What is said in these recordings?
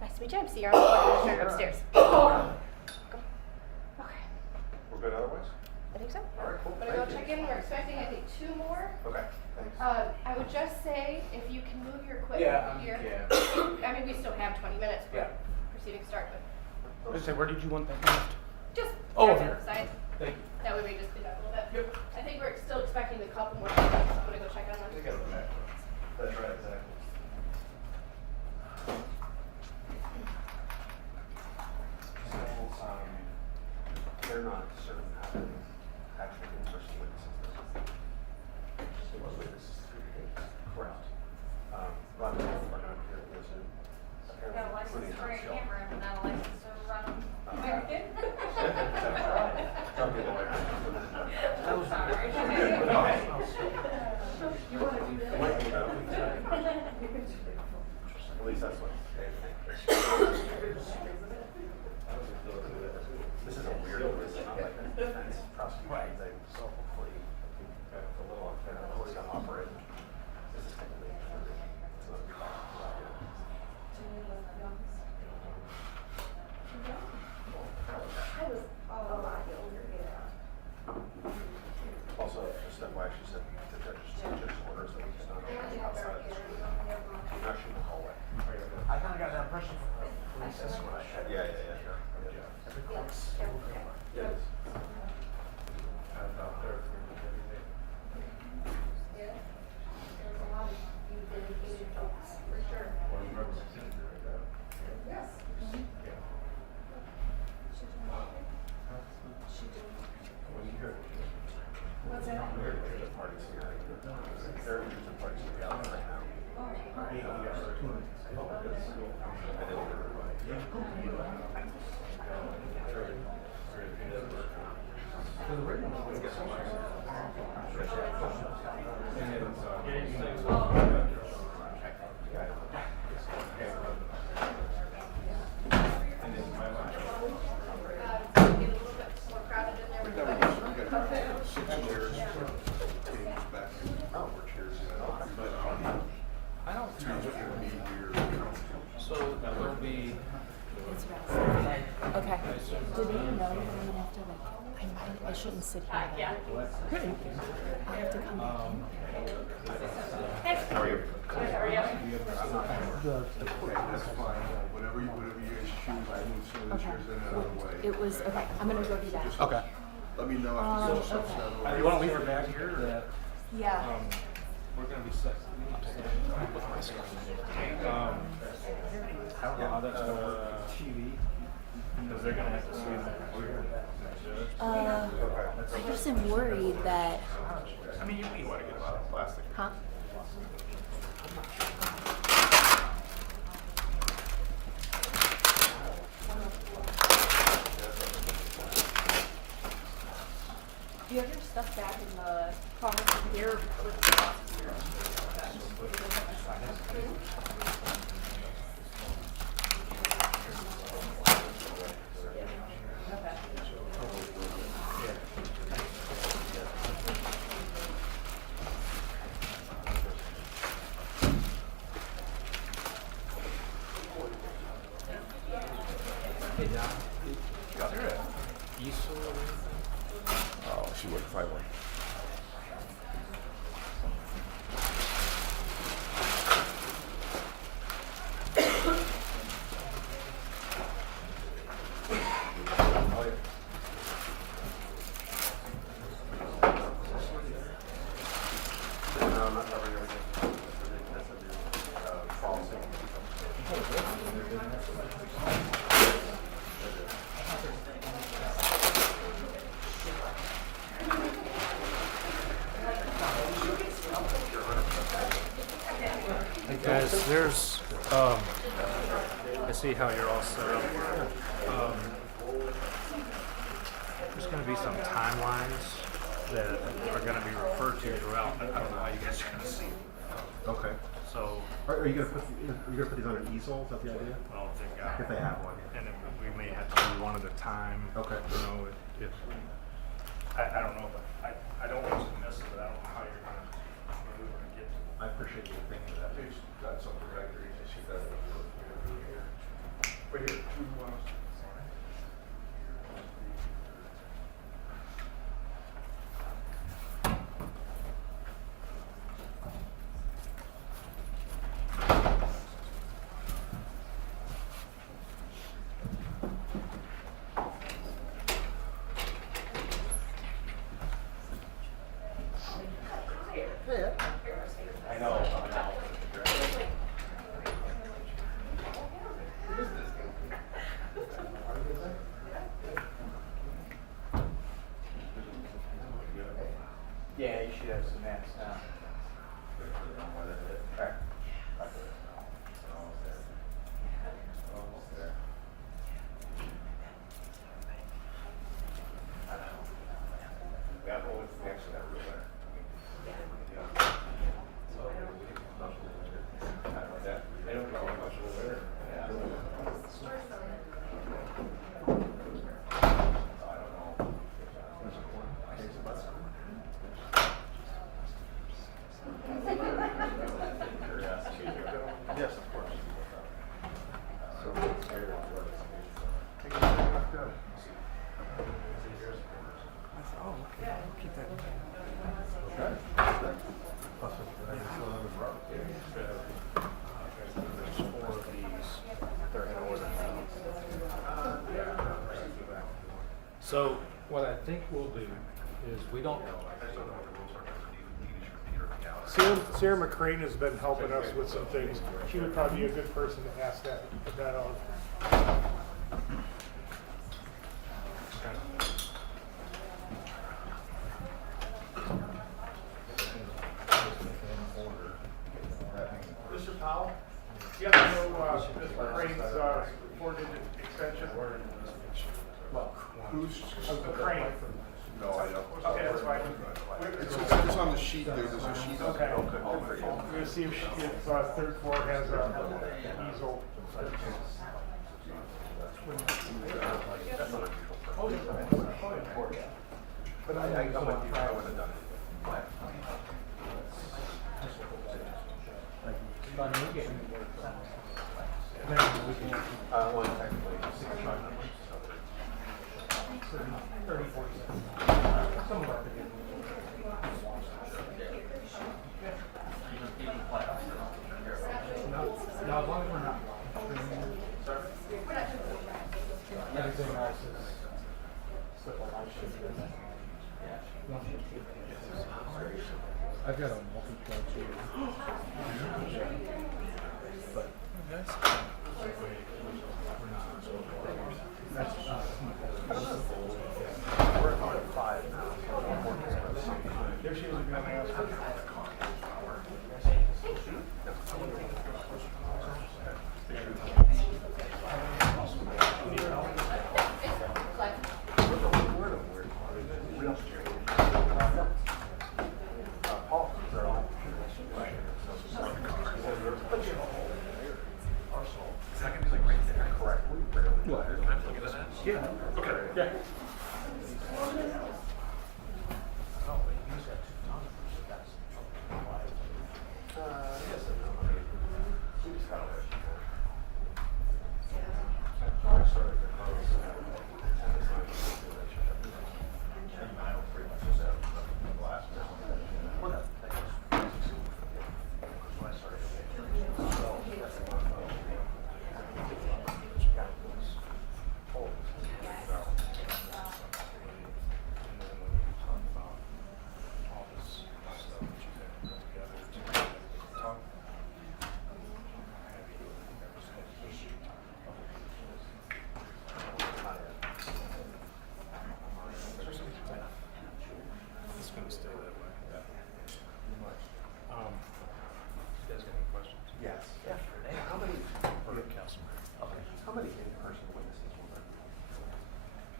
Nice to meet you. I'm Sierra. I'm upstairs. Go. Okay. We're good otherwise? I think so. All right, cool. I'm gonna go check in. We're expecting, I think, 2 more. Okay, thanks. I would just say if you can move your equipment here. I mean, we still have 20 minutes for proceedings start, but I was gonna say, where did you want that moved? just Oh, on the here. other side. Thank you. That way we just clean up a little bit. Yep. I think we're still expecting a couple more things. I'm gonna go check on them. That's right, exactly. So, they're not certain how to actually in-person witnesses. So what witnesses through the case? Correct. A lot of people are not here to listen. Got a license to carry a camera and not a license to run them. Don't be a lawyer. Sorry. You want to do that? At least that's what they think. This is a weird one. This is not like a defense prosecution thing, so hopefully it's a little unfair. I don't know how it's going to operate. This is technically it's not Also, just that why she said the judge's orders that we cannot open outside of the street. You're actually in the hallway. I kind of got that impression from the police escort. Yeah, sure. Yeah, it is. What's that? There are interested parties here. There are interested parties here right now. I don't So that will be. Okay. Do they know that I'm gonna have to I shouldn't sit here. Yeah. I have to come back. How are you? How are you? That's fine. Whatever you guys choose, I move some of the chairs in and out of the way. It was okay. I'm gonna go do that. Okay. Let me know after some stuff's out of the way. You want to leave her back here? Or? Yeah. We're gonna be set. I don't know how that's gonna work with TV. Because they're gonna have to see that. I just am worried that. I mean, you want to get about plastic. Huh? Do you have your stuff back in the car here with the Hey, John. Got there a easel or anything? Oh, she wouldn't find one. No, I'm not covering everything. That's a new policy. Hey guys, there's I see how you're all set up. There's going to be some timelines that are going to be referred to throughout. I don't know how you guys are going to see it. Okay. So, Are you gonna put these on an easel? Is that the idea? well, if they got If they have one. and then we may have to do one at a time. Okay. You know, if I don't know, but I don't want to miss it, but I don't know how you're going to get to it. I appreciate you thinking of that. She's got something right there. She doesn't. So what I think we'll do is we don't. Sarah McCrane has been helping us with some things. She would probably be a good person to ask that of. Mr. Powell? Yeah, I know Ms. McCrane's 4-digit extension. Who's? McCrane. No, I don't. Okay, that's fine. It's on the sheet there, there's a sheet. Okay. We're gonna see if third floor has a easel. But I would have done it. Well, technically, 65 numbers. 30, 40 cents. Some of our no, as long as we're not. Everything else is slip of life should be in there. I've got a multi-plug here. But We're at 5 now. there she is going to ask for.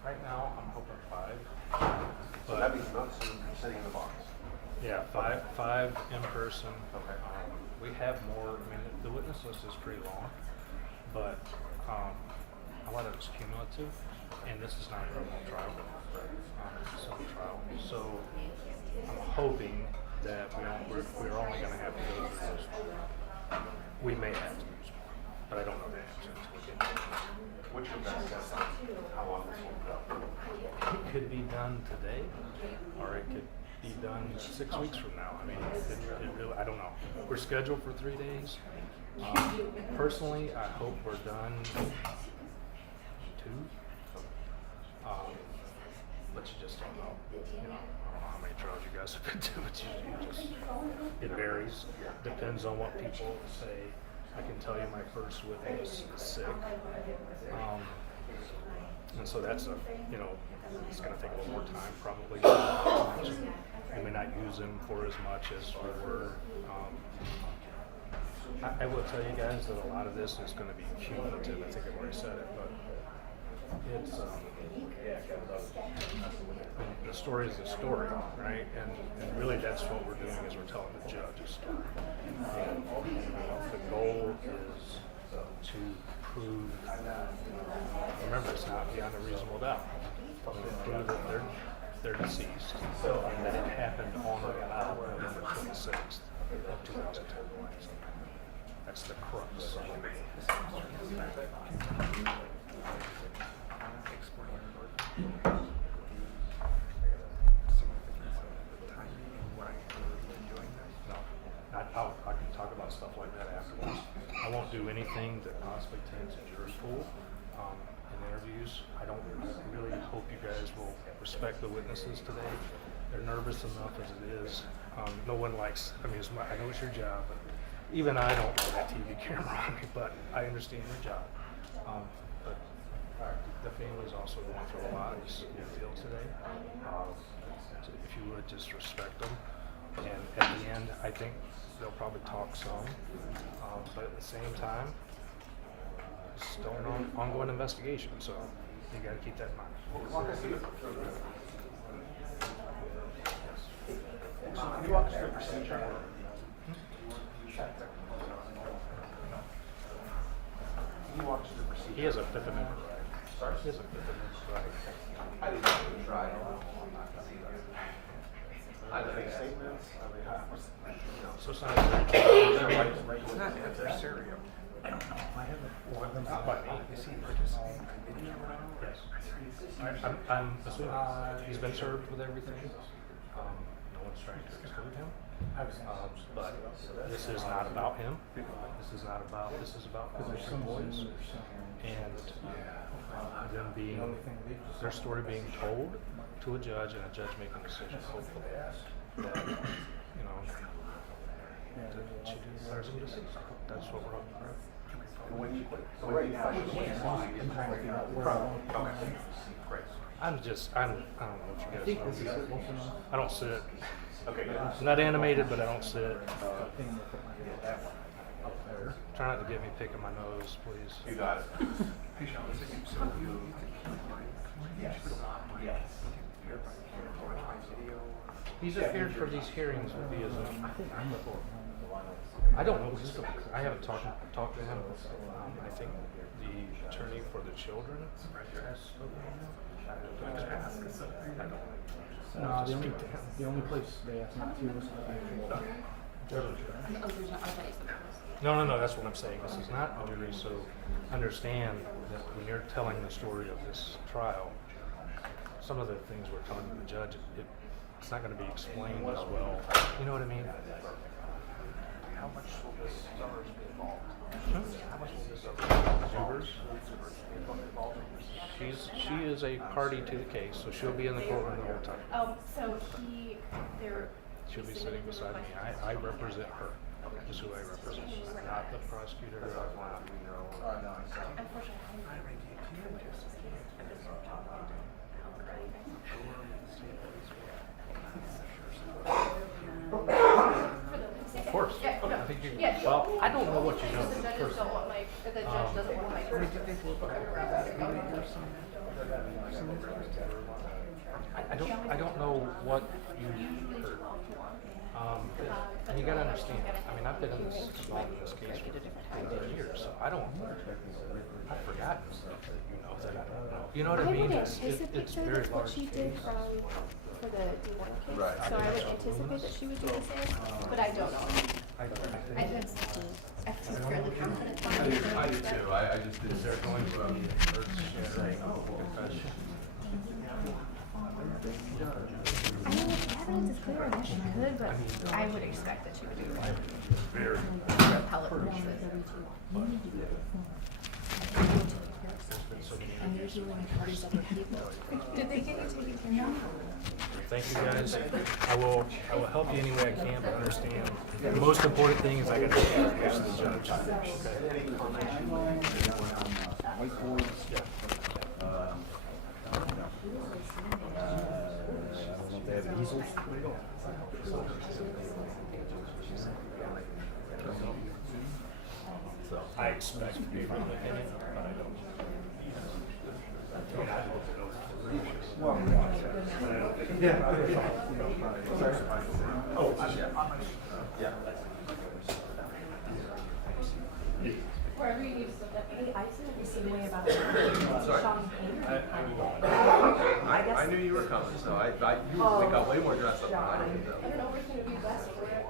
Right now, I'm hoping 5. So that means not sitting in the box. Yeah, five in person. Okay. We have more. I mean, the witness list is pretty long, but a lot of it's cumulative, and this is not a criminal trial. It's a civil trial. So I'm hoping that we're only going to have to go through this. We may have to use more, but I don't know the answer. What's your best guess on how long this will go? It could be done today, or it could be done 6 weeks from now. I mean, it really, I don't know. We're scheduled for 3 days. Personally, I hope we're done 2. But you just don't know. You know, I don't know how many trials you guys have been to, but it varies. Depends on what people say. I can tell you my first witness is sick. And so that's it's going to take a little more time probably. We may not use them for as much as we were. I will tell you guys that a lot of this is going to be cumulative. I think I've already said it, but it's the story is the story, right? And really that's what we're doing is we're telling the judge a story. And the goal is to prove, remember it's not beyond a reasonable doubt, prove that they're deceased and that it happened on or about November 26th of 2010. That's the crux. I can talk about stuff like that afterwards. I won't do anything that possibly taints a jury pool in interviews. I really hope you guys will respect the witnesses today. They're nervous enough as it is. No one likes, I mean, I know it's your job, but even I don't want that TV camera on me, but I understand your job. But the family's also going through a lot in the field today. So if you would just respect them. And at the end, I think they'll probably talk some, but at the same time, it's still an ongoing investigation, so you got to keep that in mind. Walk us through the procedure. Can you walk us through the procedure? Can you walk us through the procedure? He has a Fifth Amendment right. Sorry? He has a Fifth Amendment right. I didn't know the trial. I don't think statements. So it's not adversarial. It's not adversarial. Not by me. Is he participating? Yes. I'm assuming he's been served with everything. No one's trying to exclude him. But this is not about him. This is about Mr. Boyce. And them being, their story being told to a judge and a judge making a decision, hopefully, that, you know, that she declares him deceased. That's what we're hoping for. So right now, I don't know what you guys know. I don't sit. okay, good. I'm not animated, but I don't sit. Try not to get me picking my nose, please. You got it. He's appeared for these hearings via Zoom. I don't know. I haven't talked to him. I think the attorney for the children has spoken to him. I don't No, want to the only, speak to him. the only place they asked not to was No, that's what I'm saying. This is not a jury, so understand that when you're telling the story of this trial, some of the things we're telling the judge, it's not going to be explained as well. You know what I mean? How much will Ms. Zuvers be involved? How much will Ms. Zuvers? be involved? She is a party to the case, so she'll be in the courtroom the whole time. So they're. She'll be sitting beside me. I represent her. This is who I represent, not the prosecutor. Of course. Yeah, no. I think you. Yeah, Well, I don't know what you know. The judge doesn't want my. The judge doesn't want my. I don't know what you heard. And you gotta understand, I mean, I've been involved in this case for 15 years, so I've forgotten stuff that you know that I don't know. You know what I mean? would It's anticipate very that's what large she did case. for the D1 case. Right. So I would anticipate that she would do the same. But I don't know. I I'm fairly confident. I do too. I just didn't. They're going to be earth-shattering confession. I mean, if the evidence is clear, then she could, but I would expect that she would do it. Very. For appellate purposes. And you're healing all these other people. Did they get you taken care of? Thank you guys. I will help you any way I can, but understand. The most important thing is I got to get to the judge. they have easels. I expect to be really in it, but I don't. Wherever you need to put that. I feel the same way about Sean Payne. I knew you were coming, so you got way more dressed up than I did. I don't know what's going to be best for it.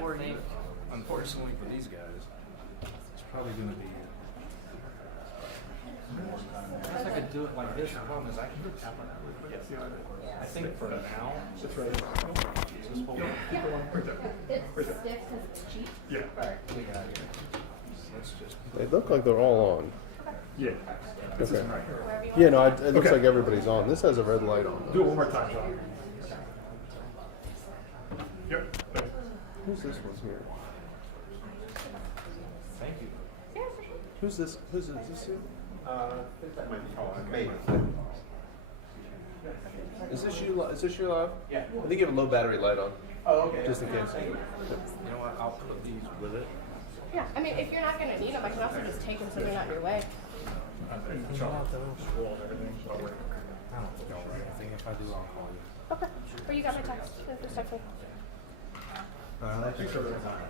Or you, unfortunately for these guys, it's probably going to be. I guess I could do it like this. The problem is I can do it. I think for now, That's right. just hold it. It's stiff because it's cheap. Yeah. Let's just. They look like they're all on. Yeah. This Okay. is right here. Wherever you Yeah, want. no, it looks Okay. like everybody's on. This has a red light on. Do it one more time, John. Yep. Thanks. Who's this one here? Thank you. Who's this? Who's this here? That might be called, maybe. Is this you? Is this your live? Yeah. I think you have a low battery light on, Oh, okay. just in case. You know what, I'll put these with it. Yeah, I mean, if you're not gonna need them, I can also just take them so they're not in your way. Scroll and everything. So I'll wait. I don't think I'll write anything. If I do, I'll call you. Okay. Or you got my text. Just text me. Thanks for the time.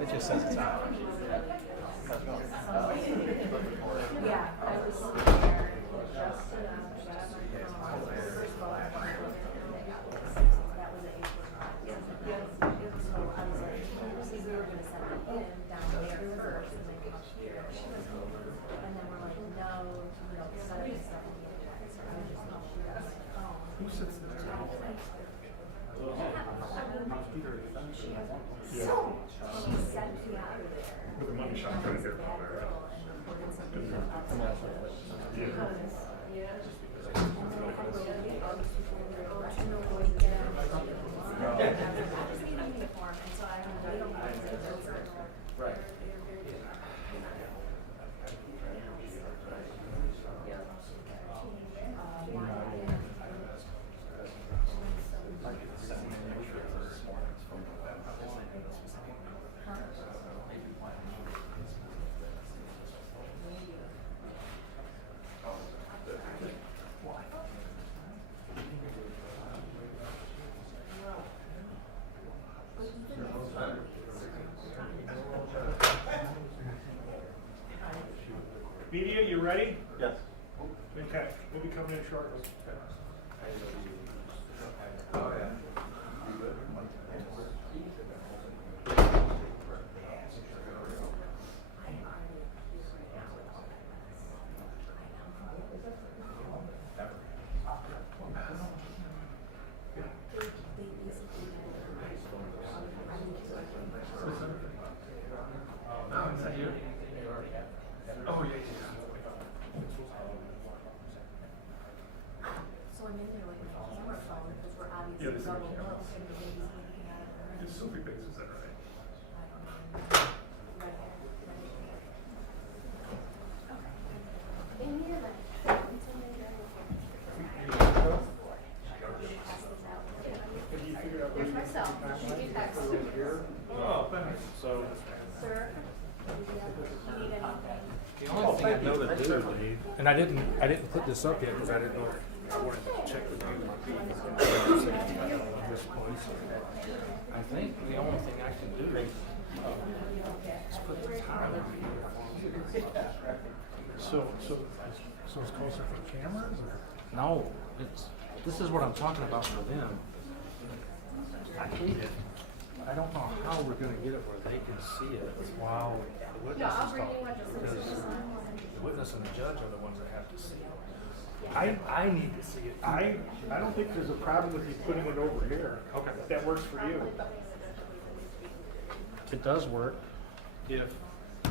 It just says it's out. Yeah, I was there just, Who sits there? With the money shot right there. Media, you ready? Yes. Okay, we'll be coming in shortly. Oh, yeah. Oh, yeah. so I'm in there like a camera phone because we're Yeah, obviously this is double a camera. booked and the baby's looking at it. It's Sophie Biggs, is that right? Have you figured out Here's my cell. Shoot me a text. Oh, thanks. So, Sir, do you need anything? The only thing I know to do, and I didn't put this up yet because I didn't know. I wanted to check with you. I think the only thing I can do is put the time on here. so it's closer for cameras or? No, this is what I'm talking about for them. I hate it. I don't know how we're gonna get it where they can see it while the No, witness I'll is bring you talking. one just Because so the witness and the judge are the ones that have to see it. I need to see it. I don't think there's a problem with you putting it over here. Okay. If that works for you. It does work if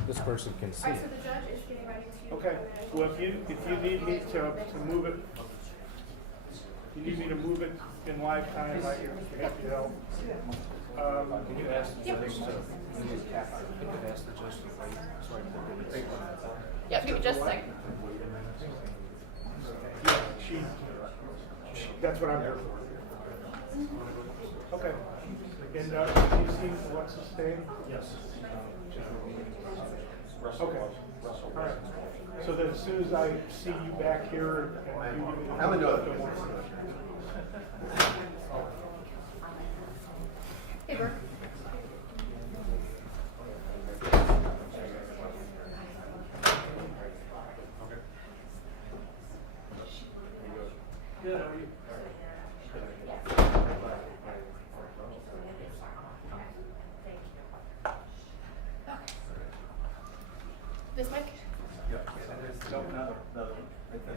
this person can see Alright, so it. the judge is getting ready to. Okay, well, if you need me to move it, if you need me to move it in live time, I have to help. Can you ask the judge to, I could ask the judge to wait so I can put the paper on it. Yep, give me just a second. Yeah, she, that's what I'm here for. Okay, and you seen what's his name? Yes. Okay, all right. So then as soon as I see you back here and you give me the. I would do it. Hey, Burke. Good, how are you? This mic? No, the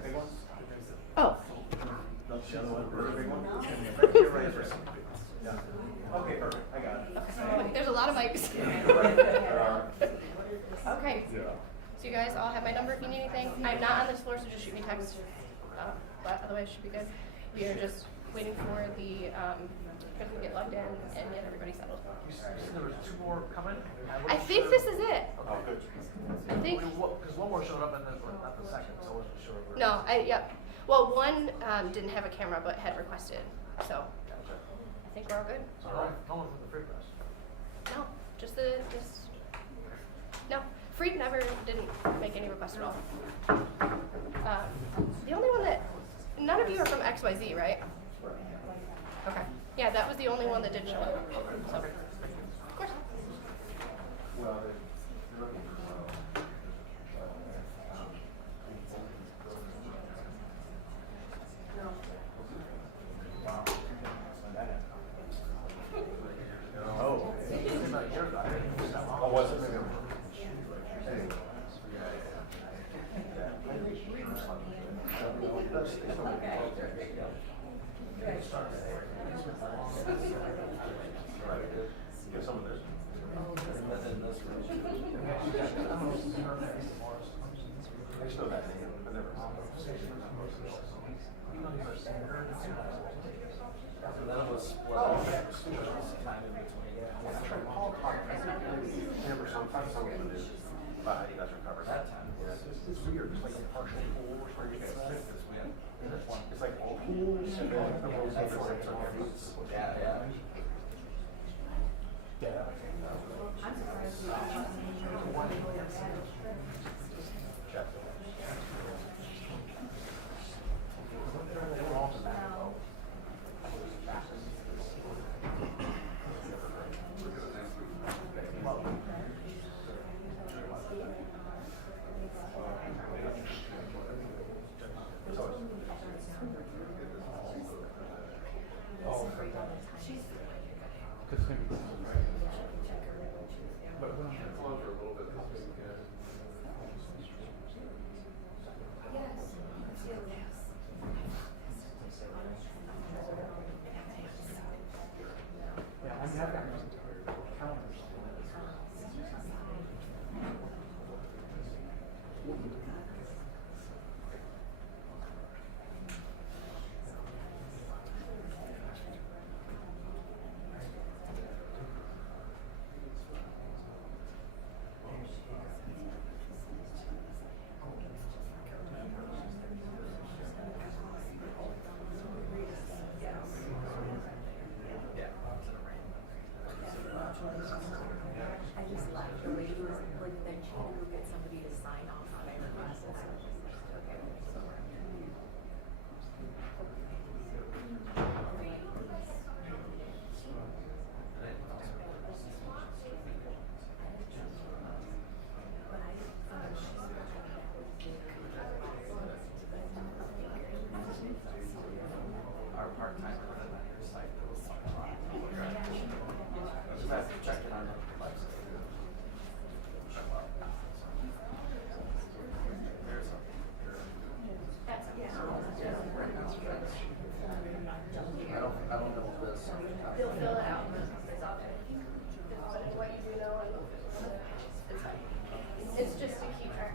big one? Oh. That's the other one, the big one? You're right first. Yeah. Okay, perfect, I got it. Okay, there's a lot of mics. There are. Okay, Okay. Yeah. So you guys all have my number if you need anything. I'm not on this floor, so just shoot me a text. But otherwise, it should be good. We are just waiting for the person to get logged in and get everybody settled. You said there was 2 more coming? I think this is it. Oh, good. I think. Because one more showed up and then not the second, so I wasn't sure. No, yep. Well, one didn't have a camera but had requested, so Gotcha. I think we're all good. All right, no one from the free press. No, just no. Freak never didn't make any requests at all. The only one that none of you are from XYZ, right? Okay. Yeah, that was the only one that didn't show up. So, of course. Well, they're looking for Oh. About a year ago, I didn't know it was that long. Oh, was it? Maybe Give some of this. I just know that name, but never. And then it was split. Oh, okay. Time in between. That's right. Paul talked remember sometimes some of it is about how you guys recovered that time. Yeah, it's weird. It's like a partial pool where you guys sit this way. It's like all pools and then the rules of the Yeah. I just laughed. The lady was like, then she had to go get somebody to sign off on it. I was just like, okay. Our part-timer at your site that was talking about. Just have to check it on the device. There's a. I don't know this. They'll fill it out. What you do know, and it's fine. It's just to keep track.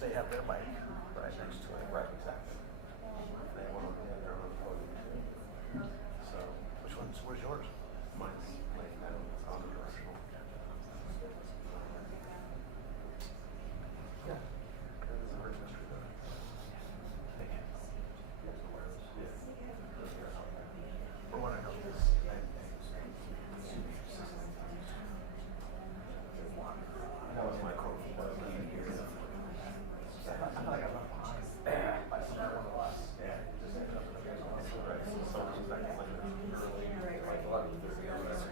they have their bike right next to it. Right, exactly. They want to have their own podium. So, Where's yours? mine's like, I don't, it's omnidirectional. Yeah. There's a registry there. Yeah. From what I know, That was my quote. I feel like I'm left behind. By someone else. Yeah. That's right. Someone who's not complaining early, like 11:30 or whatever.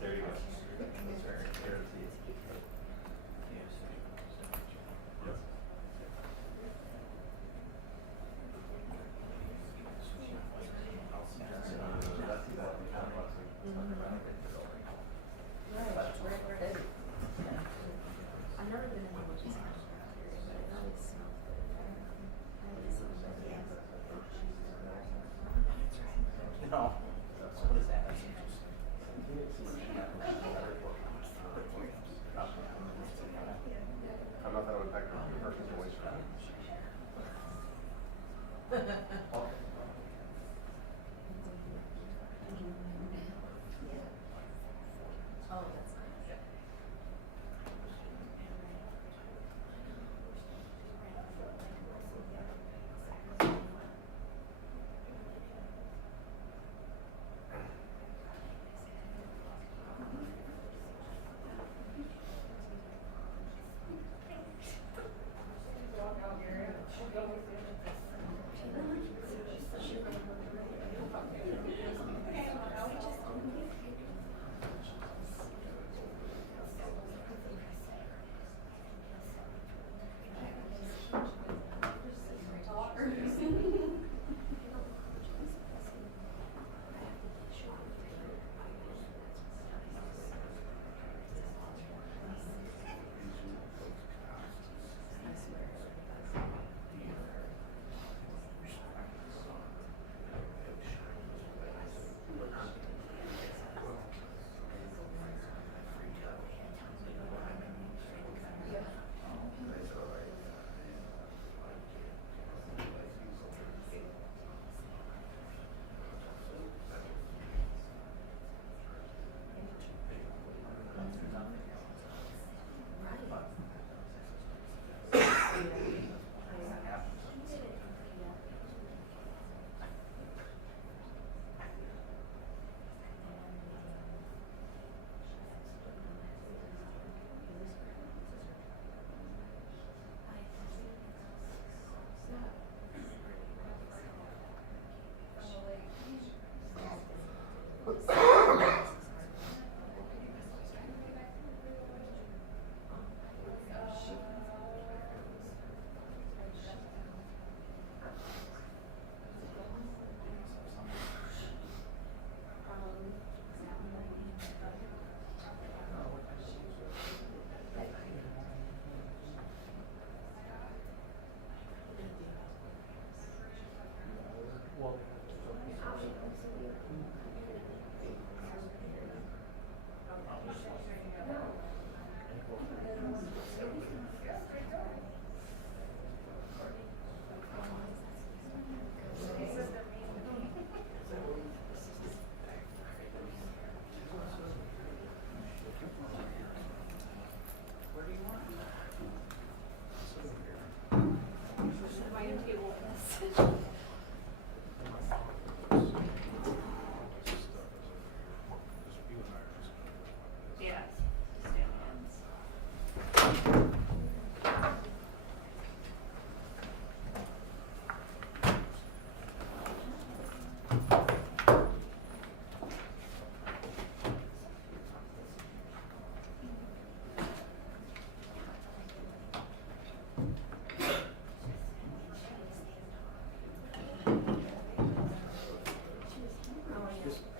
There you go. Yep. I've never been in one of these cafeterias, but it always smells good. I always smell good. no. What is that? I'm not that would affect the person's voice or not. Oh, that's nice.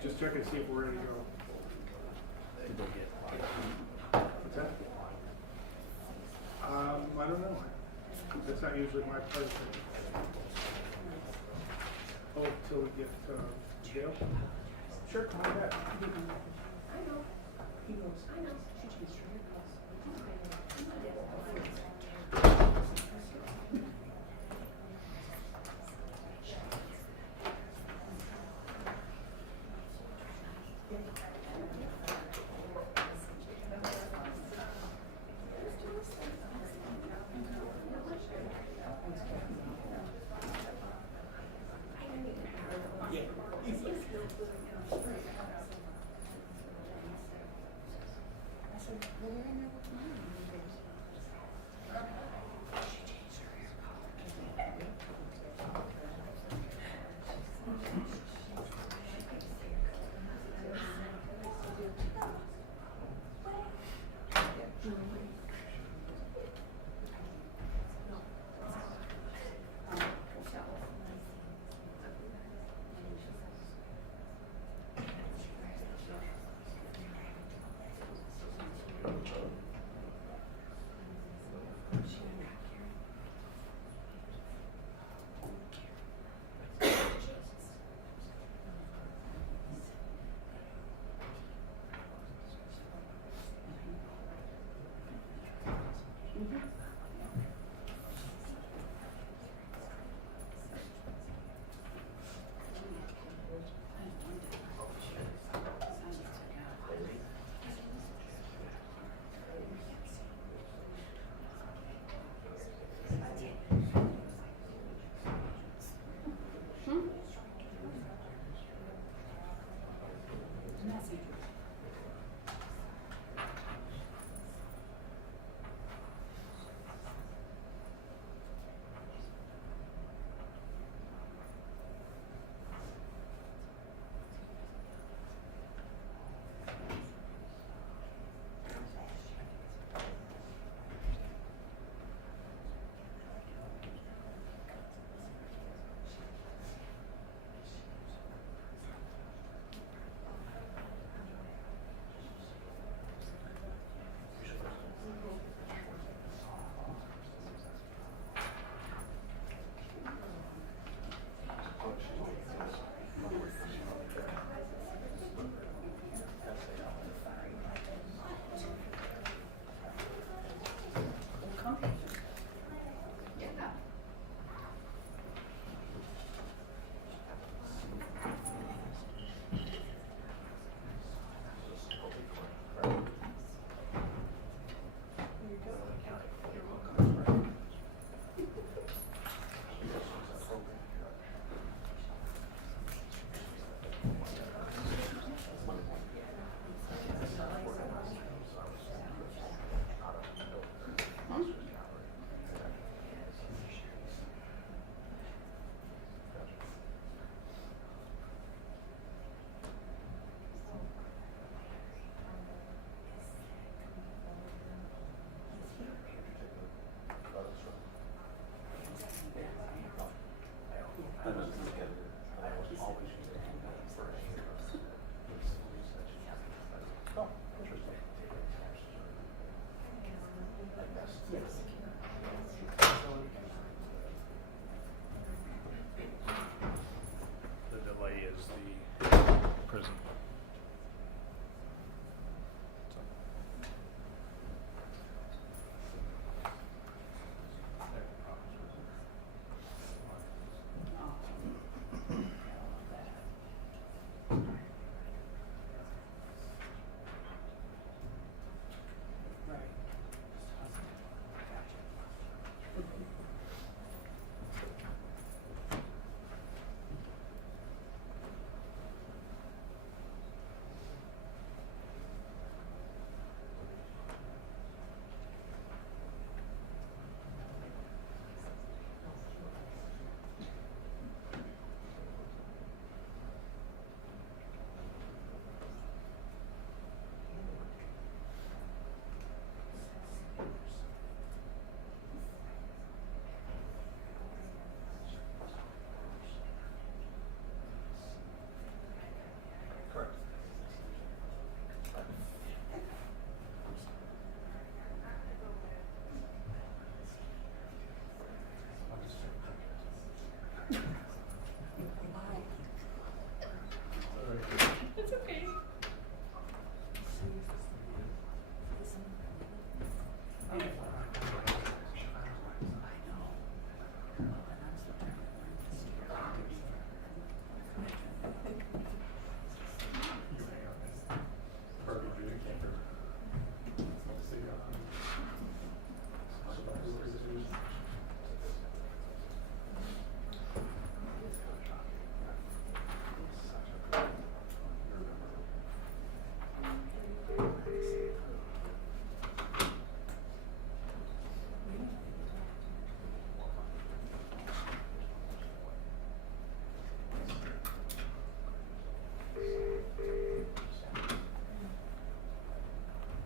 Just check and see if we're ready to go. Did they get What's that? I don't know. That's not usually my part of it. Oh, till we get, jail? Sure, come on back. Well,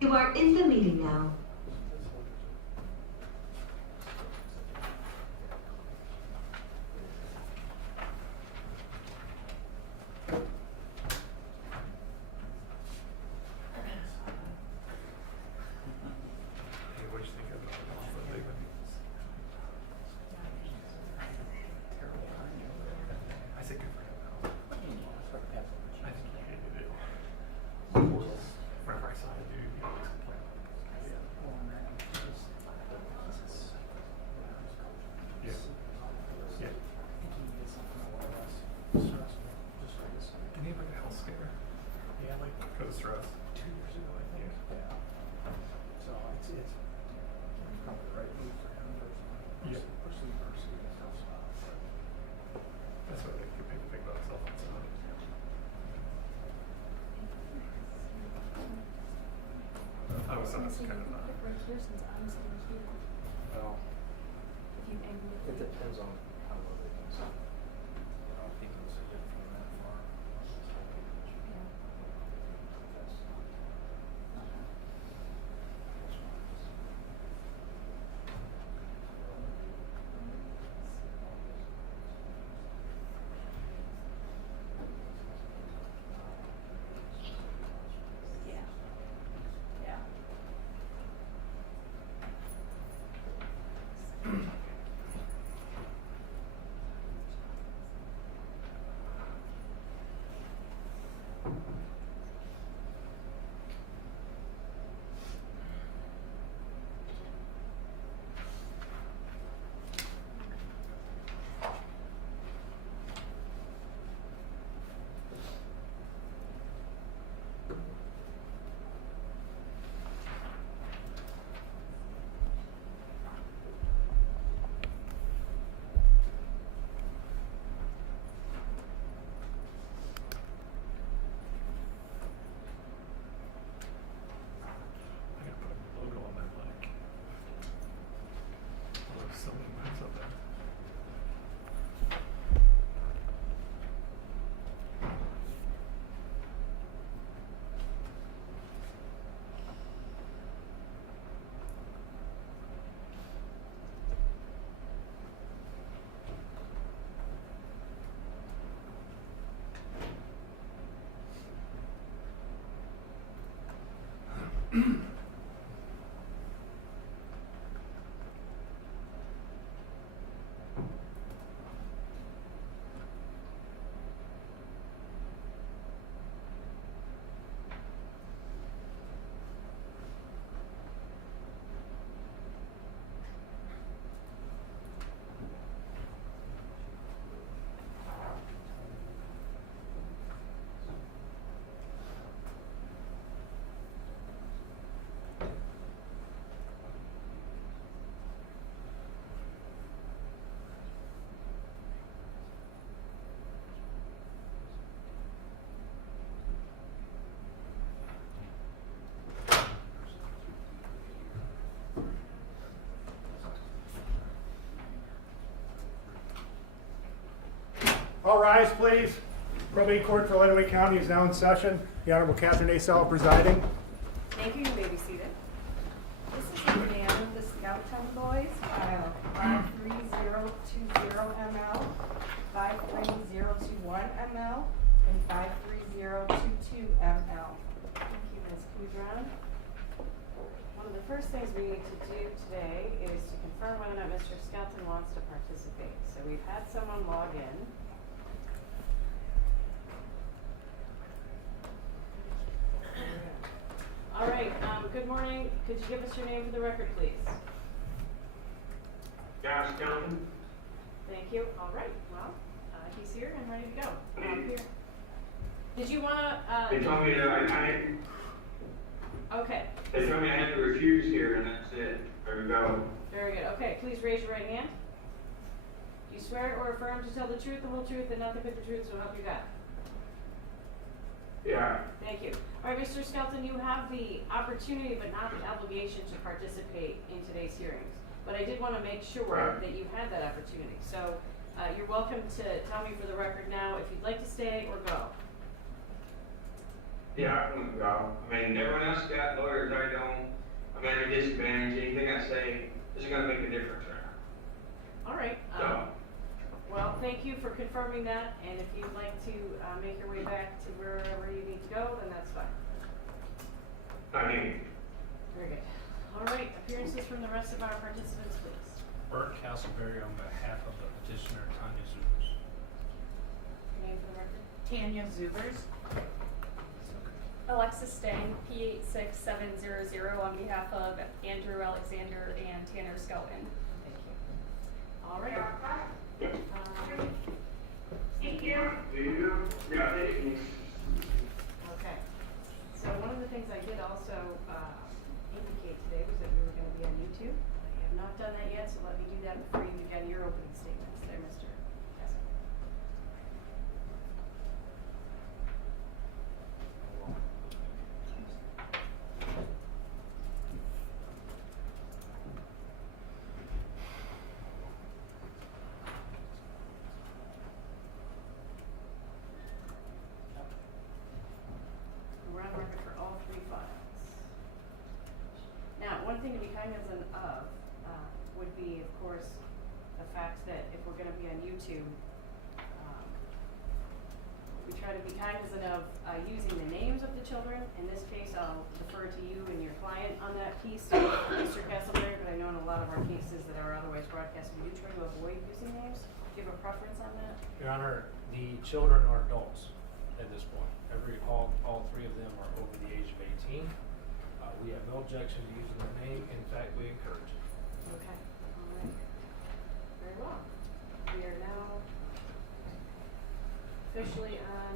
You are in the meeting now. Hey, what do you think of the big one? I think good for him now. I think he hated it. Whenever I saw him, dude, he always complained. Yeah. Yeah. Didn't he have like a health scare? Yeah, like because of stress. 2 years ago, I think. Yeah. So it's probably the right move for him. Yeah. Pushing the person in his house. That's what they could think about himself on somebody. I was kind of not. Right here since I'm sitting here. Well, If you angle it. it depends on how low they can see. I don't think it was a hit from that far. Yeah. Yeah. I gotta put a logo on that bike. Oh, there's so many bikes up there. All rise, please. Probate Court for Lenawee County is now in session. The Honorable Catherine A. Sell presiding. Thank you, you may be seated. This is the demand of the Skelton boys, file 53020ML, 53021ML, and 53022ML. Thank you, Ms. Kudron. One of the first things we need to do today is to confirm whether or not Mr. Skelton wants to participate. So we've had someone log in. All right, good morning. Could you give us your name for the record, please? Tanner Skelton. Thank you. All right, well, he's here and ready to go. Here. Did you wanna, They told me that okay, they told me I had to refuse here, and that's it. There we go. very good. Okay, please raise your right hand. Do you swear or affirm to tell the truth, the whole truth, and nothing but the truth, so help you God? Yeah. Thank you. All right, Mr. Skelton, you have the opportunity but not the obligation to participate in today's hearings. But I did want to make sure Right. that you had that opportunity. So you're welcome to tell me for the record now if you'd like to stay or go. Yeah, I wouldn't go. I mean, everyone else got lawyers, I don't. I'm at a disadvantage. Anything I say isn't gonna make a difference right now. All right, So, well, thank you for confirming that, and if you'd like to, make your way back to wherever you need to go, then that's fine. I mean, Very good. All right, appearances from the rest of our participants, please. Bert Castleberry on behalf of the petitioner Tanya Zuvers. Your name for the record? Tanya Zuvers. Alexis Stang, P86700 on behalf of Andrew Alexander and Tanner Skelton. Thank you. All right. thank you. Yeah, thank you. Okay. So one of the things I did also indicate today was that we were going to be on YouTube. I have not done that yet, so let me do that before you begin your opening statements there, Mr. Kessler. We're on record for all three files. Now, one thing to be cognizant of would be, of course, the fact that if we're going to be on YouTube, we try to be cognizant of using the names of the children. In this case, I'll defer to you and your client on that piece, Mr. Castleberry, but I know in a lot of our cases that are otherwise broadcast, we do try to avoid using names. Do you have a preference on that? Your Honor, the children are adults at this point. All three of them are over the age of 18. We have no objection to using their name. In fact, we encourage it. Okay, all right. Very well. We are now officially on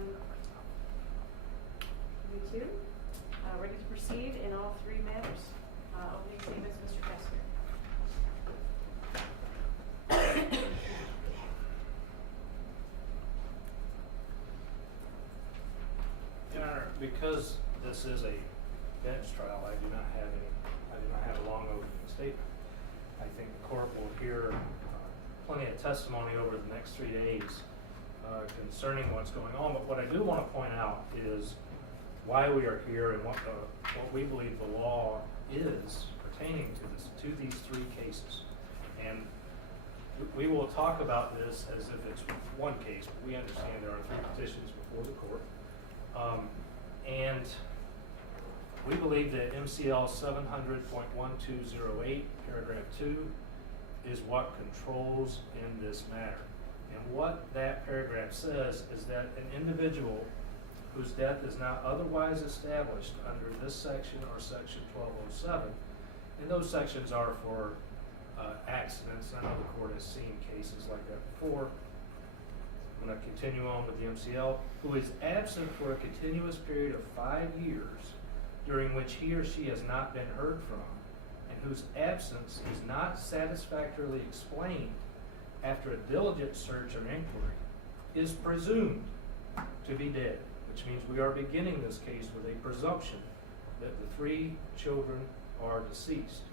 YouTube, ready to proceed in all three matters. Opening statements, Mr. Kessler. Your Honor, because this is a bench trial, I do not have a long opening statement. I think the court will hear plenty of testimony over the next 3 days concerning what's going on. But what I do want to point out is why we are here and what we believe the law is pertaining to these three cases. And we will talk about this as if it's one case, but we understand there are three petitions before the court. And we believe that MCL 700.1208, paragraph 2, is what controls in this matter. And what that paragraph says is that an individual whose death is not otherwise established under this section or section 1207, and those sections are for accidents. I know the court has seen cases like that before. I'm going to continue on with the MCL, who is absent for a continuous period of 5 years during which he or she has not been heard from, and whose absence is not satisfactorily explained after a diligent search or inquiry, is presumed to be dead, which means we are beginning this case with a presumption that the three children are deceased.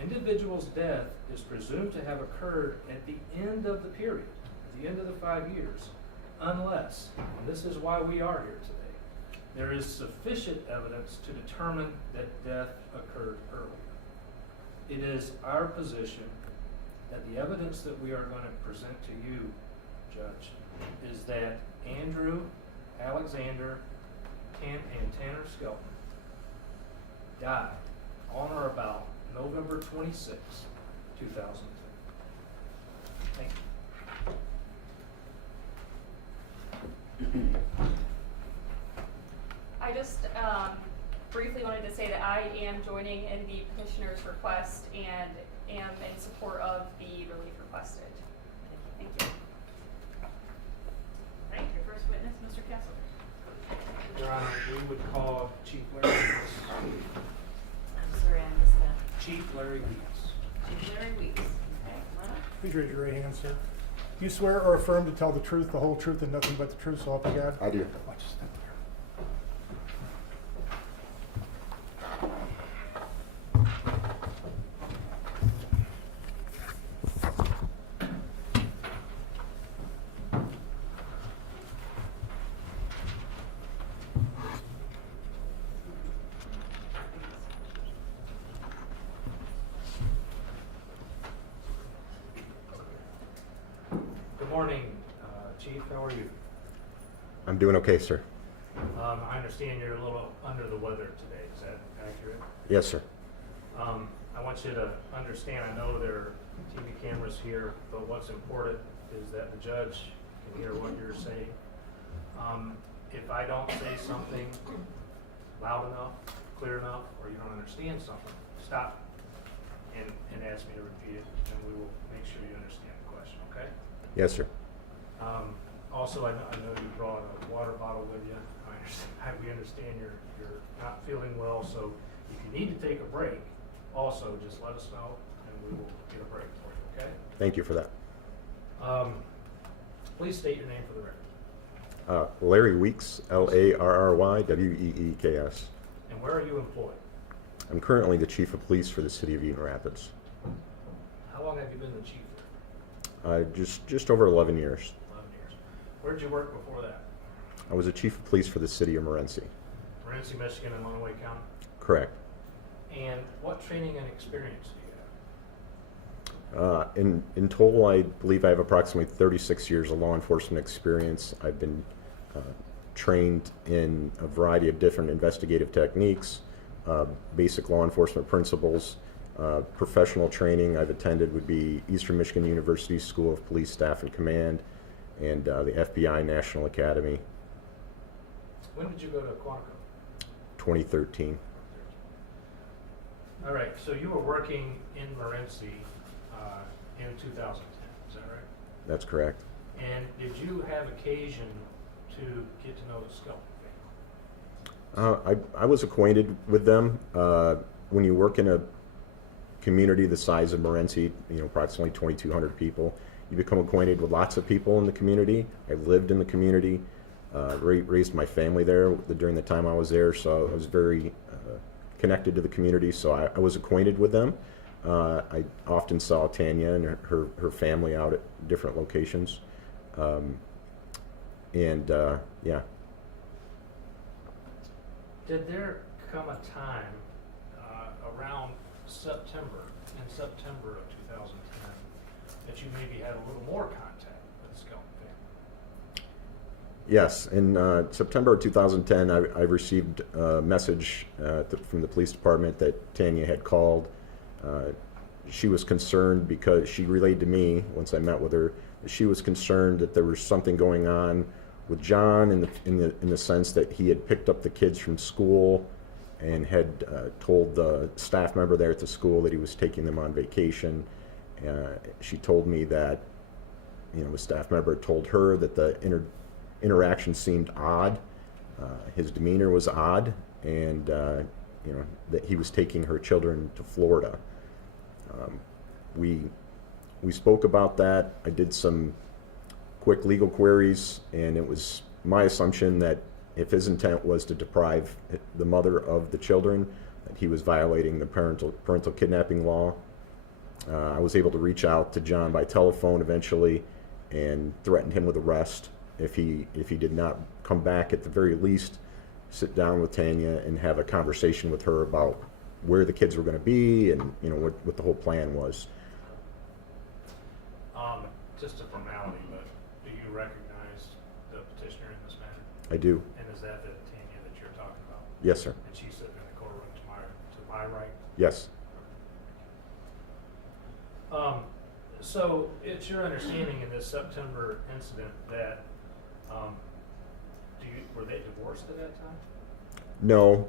Individual's death is presumed to have occurred at the end of the period, at the end of the 5 years, unless, and this is why we are here today, there is sufficient evidence to determine that death occurred earlier. It is our position that the evidence that we are going to present to you, Judge, is that Andrew Alexander and Tanner Skelton died on or about November 26, 2010. Thank you. I just briefly wanted to say that I am joining in the petitioner's request and am in support of the relief requested. Thank you. All right, your first witness, Mr. Kessler. Your Honor, we would call Chief Larry Weeks. I'm sorry, I missed that. Chief Larry Weeks. Chief Larry Weeks. Okay, come on up. Please raise your right hand, sir. Do you swear or affirm to tell the truth, the whole truth, and nothing but the truth, so help you God? I do. Watch this. morning, Chief. How are you? I'm doing okay, sir. I understand you're a little under the weather today. Is that accurate? Yes, sir. I want you to understand, I know there are TV cameras here, but what's important is that the judge can hear what you're saying. If I don't say something loud enough, clear enough, or you don't understand something, stop and ask me to repeat it, and we will make sure you understand the question, okay? Yes, sir. Also, I know you brought a water bottle with you. We understand you're not feeling well, so if you need to take a break, also just let us know and we will get a break for you, okay? Thank you for that. Please state your name for the record. Larry Weeks, LARRYWEEKS. And where are you employed? I'm currently the Chief of Police for the City of Eaton Rapids. How long have you been the chief there? Just over 11 years. 11 years. Where did you work before that? I was a Chief of Police for the City of Morenci. Morenci, Michigan, and Monterey County? Correct. And what training and experience do you have? In total, I believe I have approximately 36 years of law enforcement experience. I've been trained in a variety of different investigative techniques, basic law enforcement principles. Professional training I've attended would be Eastern Michigan University School of Police Staff and Command and the FBI National Academy. When did you go to Quantico? 2013. All right, so you were working in Morenci in 2010, is that right? That's correct. And did you have occasion to get to know the Skelton family? I was acquainted with them. When you work in a community the size of Morenci, approximately 2,200 people, you become acquainted with lots of people in the community. I lived in the community, raised my family there during the time I was there, so I was very connected to the community, so I was acquainted with them. I often saw Tanya and her family out at different locations. Yeah. Did there come a time around September of 2010, that you maybe had a little more contact with the Skelton family? Yes, in September of 2010, I received a message from the police department that Tanya had called. She was concerned because she relayed to me, once I met with her, that she was concerned that there was something going on with John in the sense that he had picked up the kids from school and had told the staff member there at the school that he was taking them on vacation. She told me that the staff member told her that the interaction seemed odd. His demeanor was odd, and that he was taking her children to Florida. We spoke about that. I did some quick legal queries, and it was my assumption that if his intent was to deprive the mother of the children, that he was violating the parental kidnapping law. I was able to reach out to John by telephone eventually and threatened him with arrest if he did not come back. At the very least, sit down with Tanya and have a conversation with her about where the kids were going to be and what the whole plan was. Just a formality, but do you recognize the petitioner in this matter? I do. And is that the Tanya that you're talking about? Yes, sir. And she's sitting in the courtroom to my right? Yes. So it's your understanding in this September incident that were they divorced at that time? No,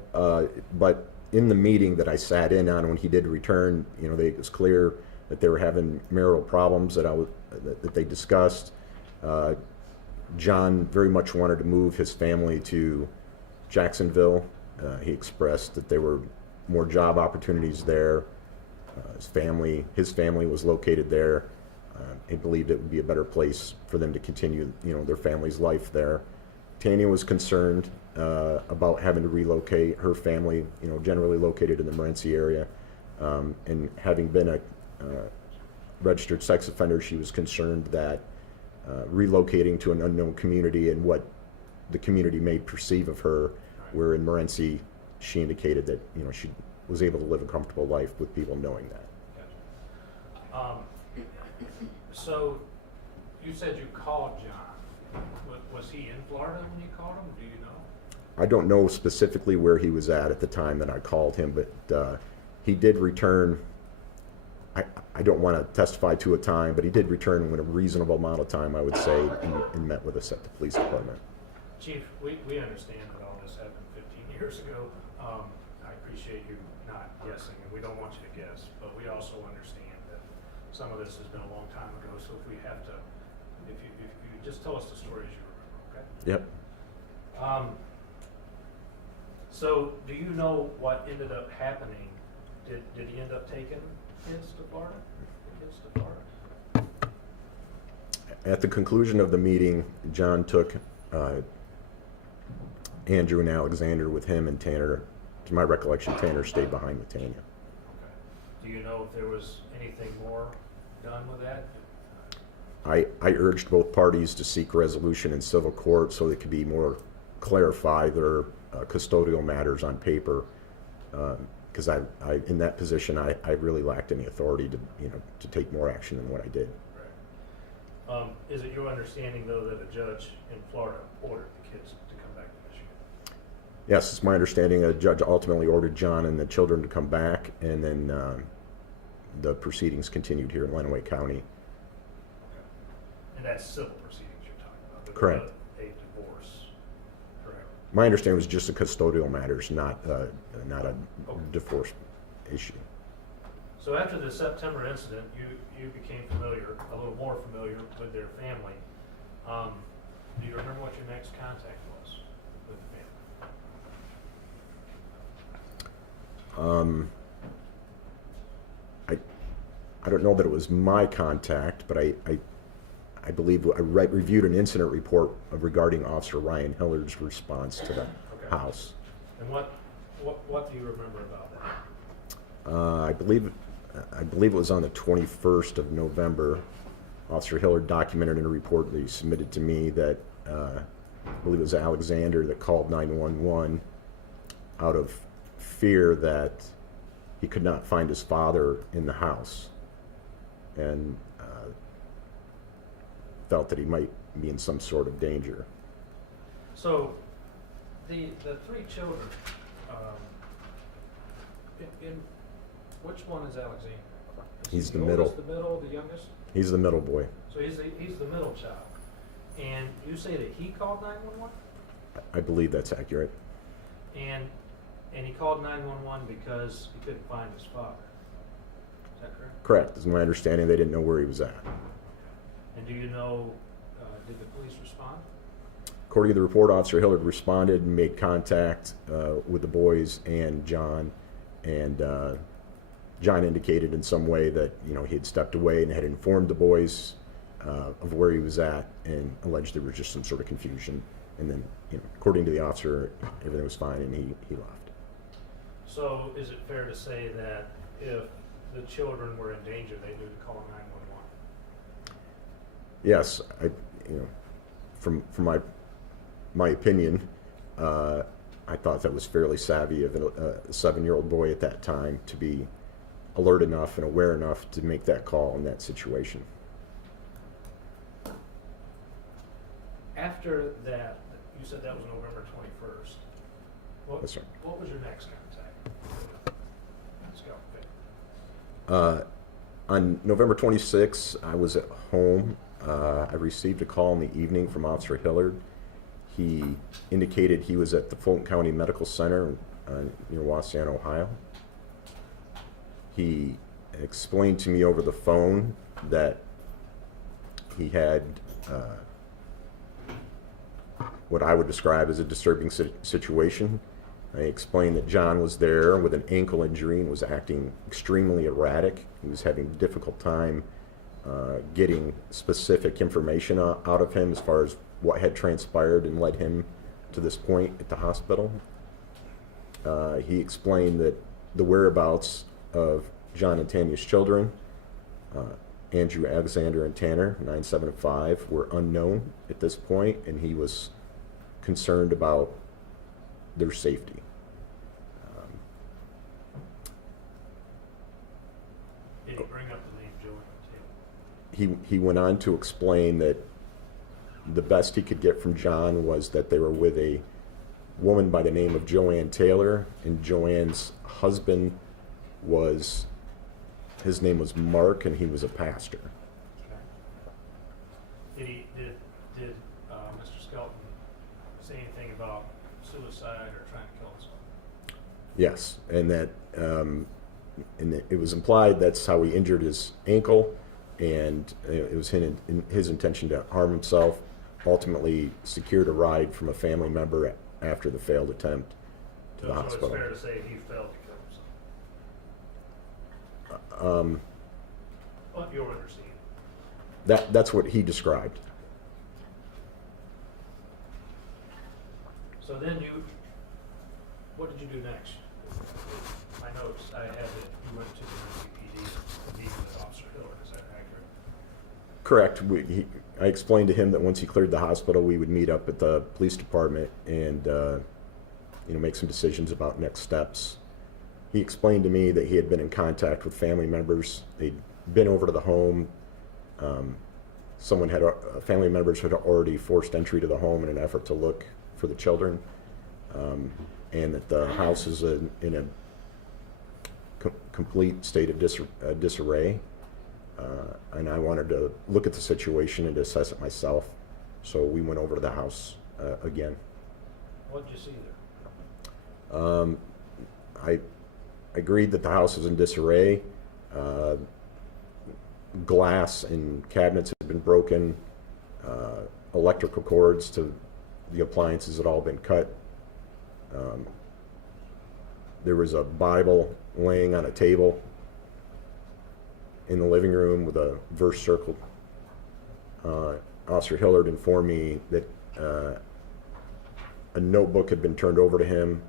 but in the meeting that I sat in on when he did return, it was clear that they were having marital problems that they discussed. John very much wanted to move his family to Jacksonville. He expressed that there were more job opportunities there. His family was located there. He believed it would be a better place for them to continue, their family's life there. Tanya was concerned about having to relocate her family, generally located in the Morenci area, and having been a registered sex offender, she was concerned that relocating to an unknown community and what the community may perceive of her, where in Morenci she indicated that she was able to live a comfortable life with people knowing that. Gotcha. So You said you called John. Was he in Florida when you called him? Do you know? I don't know specifically where he was at the time that I called him, but he did return. I don't want to testify to a time, but he did return in a reasonable amount of time, I would say, and met with us at the police department. Chief, we understand that all this happened 15 years ago. I appreciate you not guessing, and we don't want you to guess, but we also understand that some of this has been a long time ago, so if we have to, if you just tell us the story as you remember, okay? Yep. So do you know what ended up happening? Did he end up taking kids to Florida? The kids to Florida? At the conclusion of the meeting, John took Andrew and Alexander with him, and Tanner, to my recollection, Tanner stayed behind with Tanya. Okay. Do you know if there was anything more done with that? I urged both parties to seek resolution in civil court so they could be more clarify their custodial matters on paper. Because I in that position, I really lacked any authority to take more action than what I did. Right. Is it your understanding, though, that a judge in Florida ordered the kids to come back to Michigan? Yes, it's my understanding a judge ultimately ordered John and the children to come back, and then the proceedings continued here in Lenawee County. Okay. And that's civil proceedings you're talking about? But Correct. A divorce, correct? My understanding was just the custodial matters, not a divorce issue. So after the September incident, you became familiar, a little more familiar with their family. Do you remember what your next contact was with the family? I don't know that it was my contact, but I believe I reviewed an incident report regarding Officer Ryan Hillard's response to the house. And what do you remember about that? I believe it was on the 21st of November. Officer Hillard documented in a report that he submitted to me that I believe it was Alexander that called 911 out of fear that he could not find his father in the house, and felt that he might be in some sort of danger. So the three children, in which one is Alexander? He's the oldest, middle. The middle, the youngest? He's the middle boy. So he's the middle child. And you say that he called 911? I believe that's accurate. And he called 911 because he couldn't find his father. Is that correct? Correct. Is my understanding. They didn't know where he was at. And do you know, did the police respond? According to the report, Officer Hillard responded and made contact with the boys and John, and John indicated in some way that he had stepped away and had informed the boys of where he was at, and alleged there was just some sort of confusion. And then, according to the officer, everything was fine, and he left. So is it fair to say that if the children were in danger, they knew to call 911? Yes, from my opinion, I thought that was fairly savvy of a 7-year-old boy at that time to be alert enough and aware enough to make that call in that situation. After that, you said that was November 21st. That's right. What was your next contact? Let's go. On November 26th, I was at home. I received a call in the evening from Officer Hillard. He indicated he was at the Fulton County Medical Center near Waseon, Ohio. He explained to me over the phone that he had what I would describe as a disturbing situation. I explained that John was there with an ankle injury and was acting extremely erratic. He was having a difficult time getting specific information out of him as far as what had transpired and led him to this point at the hospital. He explained that the whereabouts of John and Tanya's children, Andrew, Alexander, and Tanner, 9, 7, and 5, were unknown at this point, and he was concerned about their safety. Did he bring up the name Joey and he went on to explain that the best he could get from John was that they were with a woman by the name of Joanne Taylor, and Joanne's husband was, his name was Mark, and he was a pastor. Did Mr. Skelton say anything about suicide or trying to kill himself? Yes, and that it was implied that's how he injured his ankle, and it was his intention to harm himself. Ultimately, secured a ride from a family member after the failed attempt to the hospital. So it's fair to say he failed to kill himself. What your understanding? That's what he described. So then what did you do next? My notes, I had that you went to the NCPD to meet with Officer Hiller. Is that accurate? Correct. I explained to him that once he cleared the hospital, we would meet up at the police department and make some decisions about next steps. He explained to me that he had been in contact with family members. They'd been over to the home. Family members had already forced entry to the home in an effort to look for the children, and that the house is in a complete state of disarray. And I wanted to look at the situation and assess it myself, so we went over to the house again. What did you see there? I agreed that the house was in disarray. Glass and cabinets had been broken. Electrical cords to the appliances had all been cut. There was a Bible laying on a table in the living room with a verse circled. Officer Hillard informed me that a notebook had been turned over to him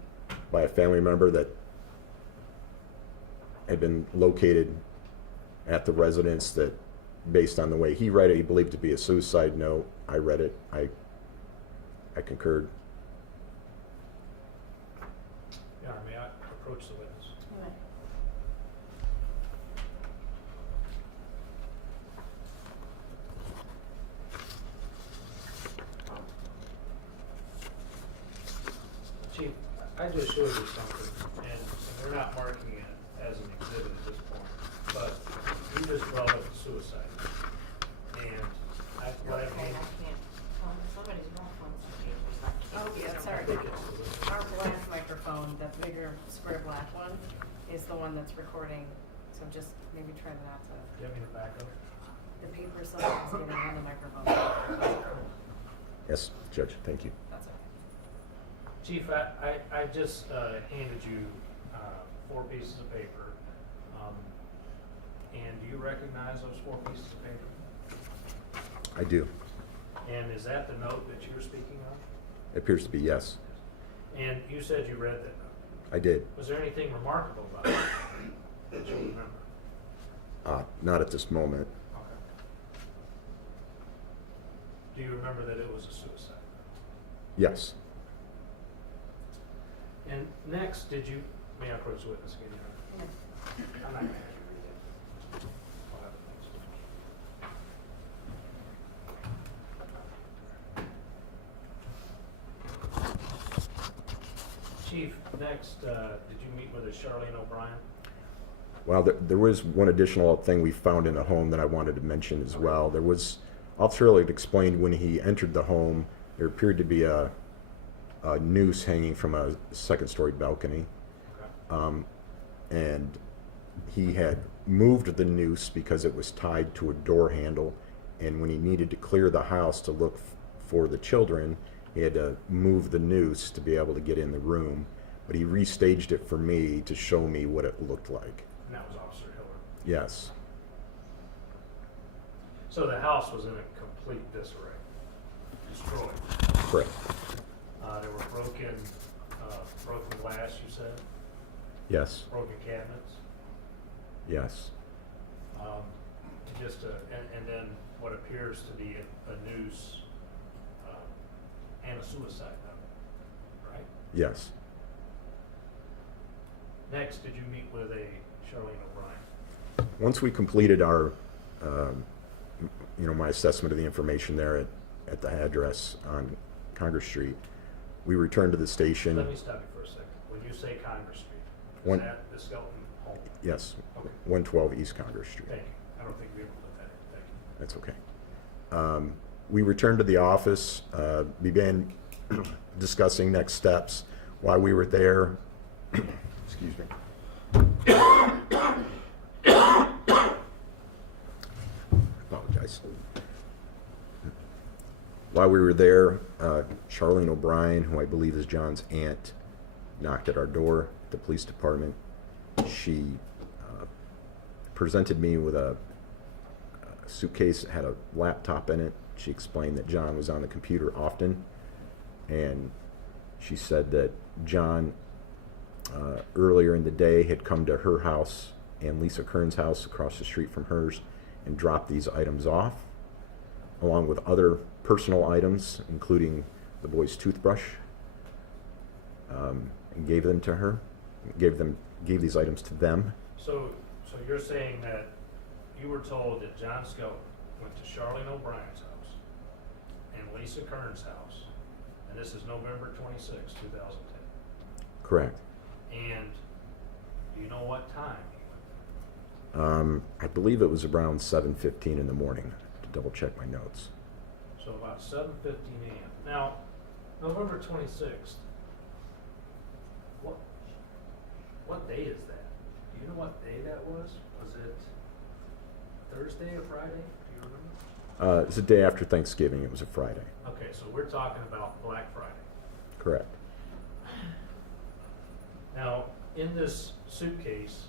by a family member that had been located at the residence, that based on the way he read it, he believed to be a suicide note. I read it. I concurred. Yeah, may I approach the witness? Chief, I just showed you something, and we're not marking it as an exhibit at this point, but you just brought up the suicide. And what I mean, Somebody's wrong phone. Oh, yeah, sorry. I think it's Our black microphone, that bigger square black one, is the one that's recording, so just maybe try not to. do you want me to back up? The paper slip is getting on the microphone. Yes, Judge, thank you. That's okay. Chief, I just handed you 4 pieces of paper. And do you recognize those 4 pieces of paper? I do. And is that the note that you're speaking of? It appears to be yes. And you said you read that note. I did. Was there anything remarkable about it that you remember? Not at this moment. Okay. Do you remember that it was a suicide? Yes. And next, may I approach the witness again? Your Honor? I'm not going to have you read it. I'll have it next. Chief, next, did you meet with a Charlene O'Brien? Well, there was one additional thing we found in the home that I wanted to mention as well. There was, Officer Hillard explained when he entered the home, there appeared to be a noose hanging from a second-story balcony. Okay. And he had moved the noose because it was tied to a door handle, and when he needed to clear the house to look for the children, he had to move the noose to be able to get in the room. But he restaged it for me to show me what it looked like. And that was Officer Hillard. Yes. So the house was in a complete disarray, destroyed. Correct. There were broken glass, you said? Yes. Broken cabinets? Yes. And then what appears to be a noose and a suicide note, right? Yes. Next, did you meet with a Charlene O'Brien? Once we completed our you know, my assessment of the information there at the address on Congress Street. We returned to the station. Let me stop you for a second. When you say Congress Street, is One- that the Skelton home? Yes, Okay. 112 East Congress Street. Thank you. I don't think we ever put that in. Thank you. That's okay. We returned to the office, began discussing next steps. While we were there, excuse me. Apologize. While we were there, Charlene O'Brien, who I believe is John's aunt, knocked at our door at the police department. She presented me with a suitcase that had a laptop in it. She explained that John was on the computer often, and she said that John earlier in the day had come to her house and Lisa Kern's house across the street from hers and dropped these items off, along with other personal items, including the boy's toothbrush, and gave them to her, gave these items to them. So you're saying that you were told that John Skelton went to Charlene O'Brien's house and Lisa Kern's house, and this is November 26, 2010. Correct. And do you know what time he went? I believe it was around 7:15 in the morning, to double check my notes. So about 7:15 a.m. Now, November 26th, what day is that? Do you know what day that was? Was it Thursday or Friday? Do you remember? It was the day after Thanksgiving. It was a Friday. Okay, so we're talking about Black Friday. Correct. Now, in this suitcase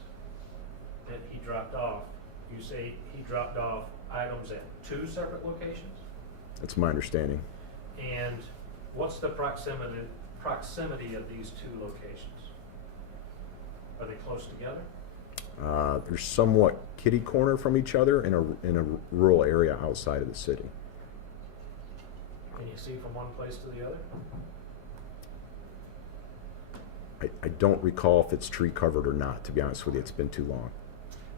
that he dropped off, you say he dropped off items at 2 separate locations? That's my understanding. And what's the proximity of these 2 locations? Are they close together? They're somewhat kitty corner from each other in a rural area outside of the city. Can you see from one place to the other? I don't recall if it's tree covered or not, to be honest with you. It's been too long.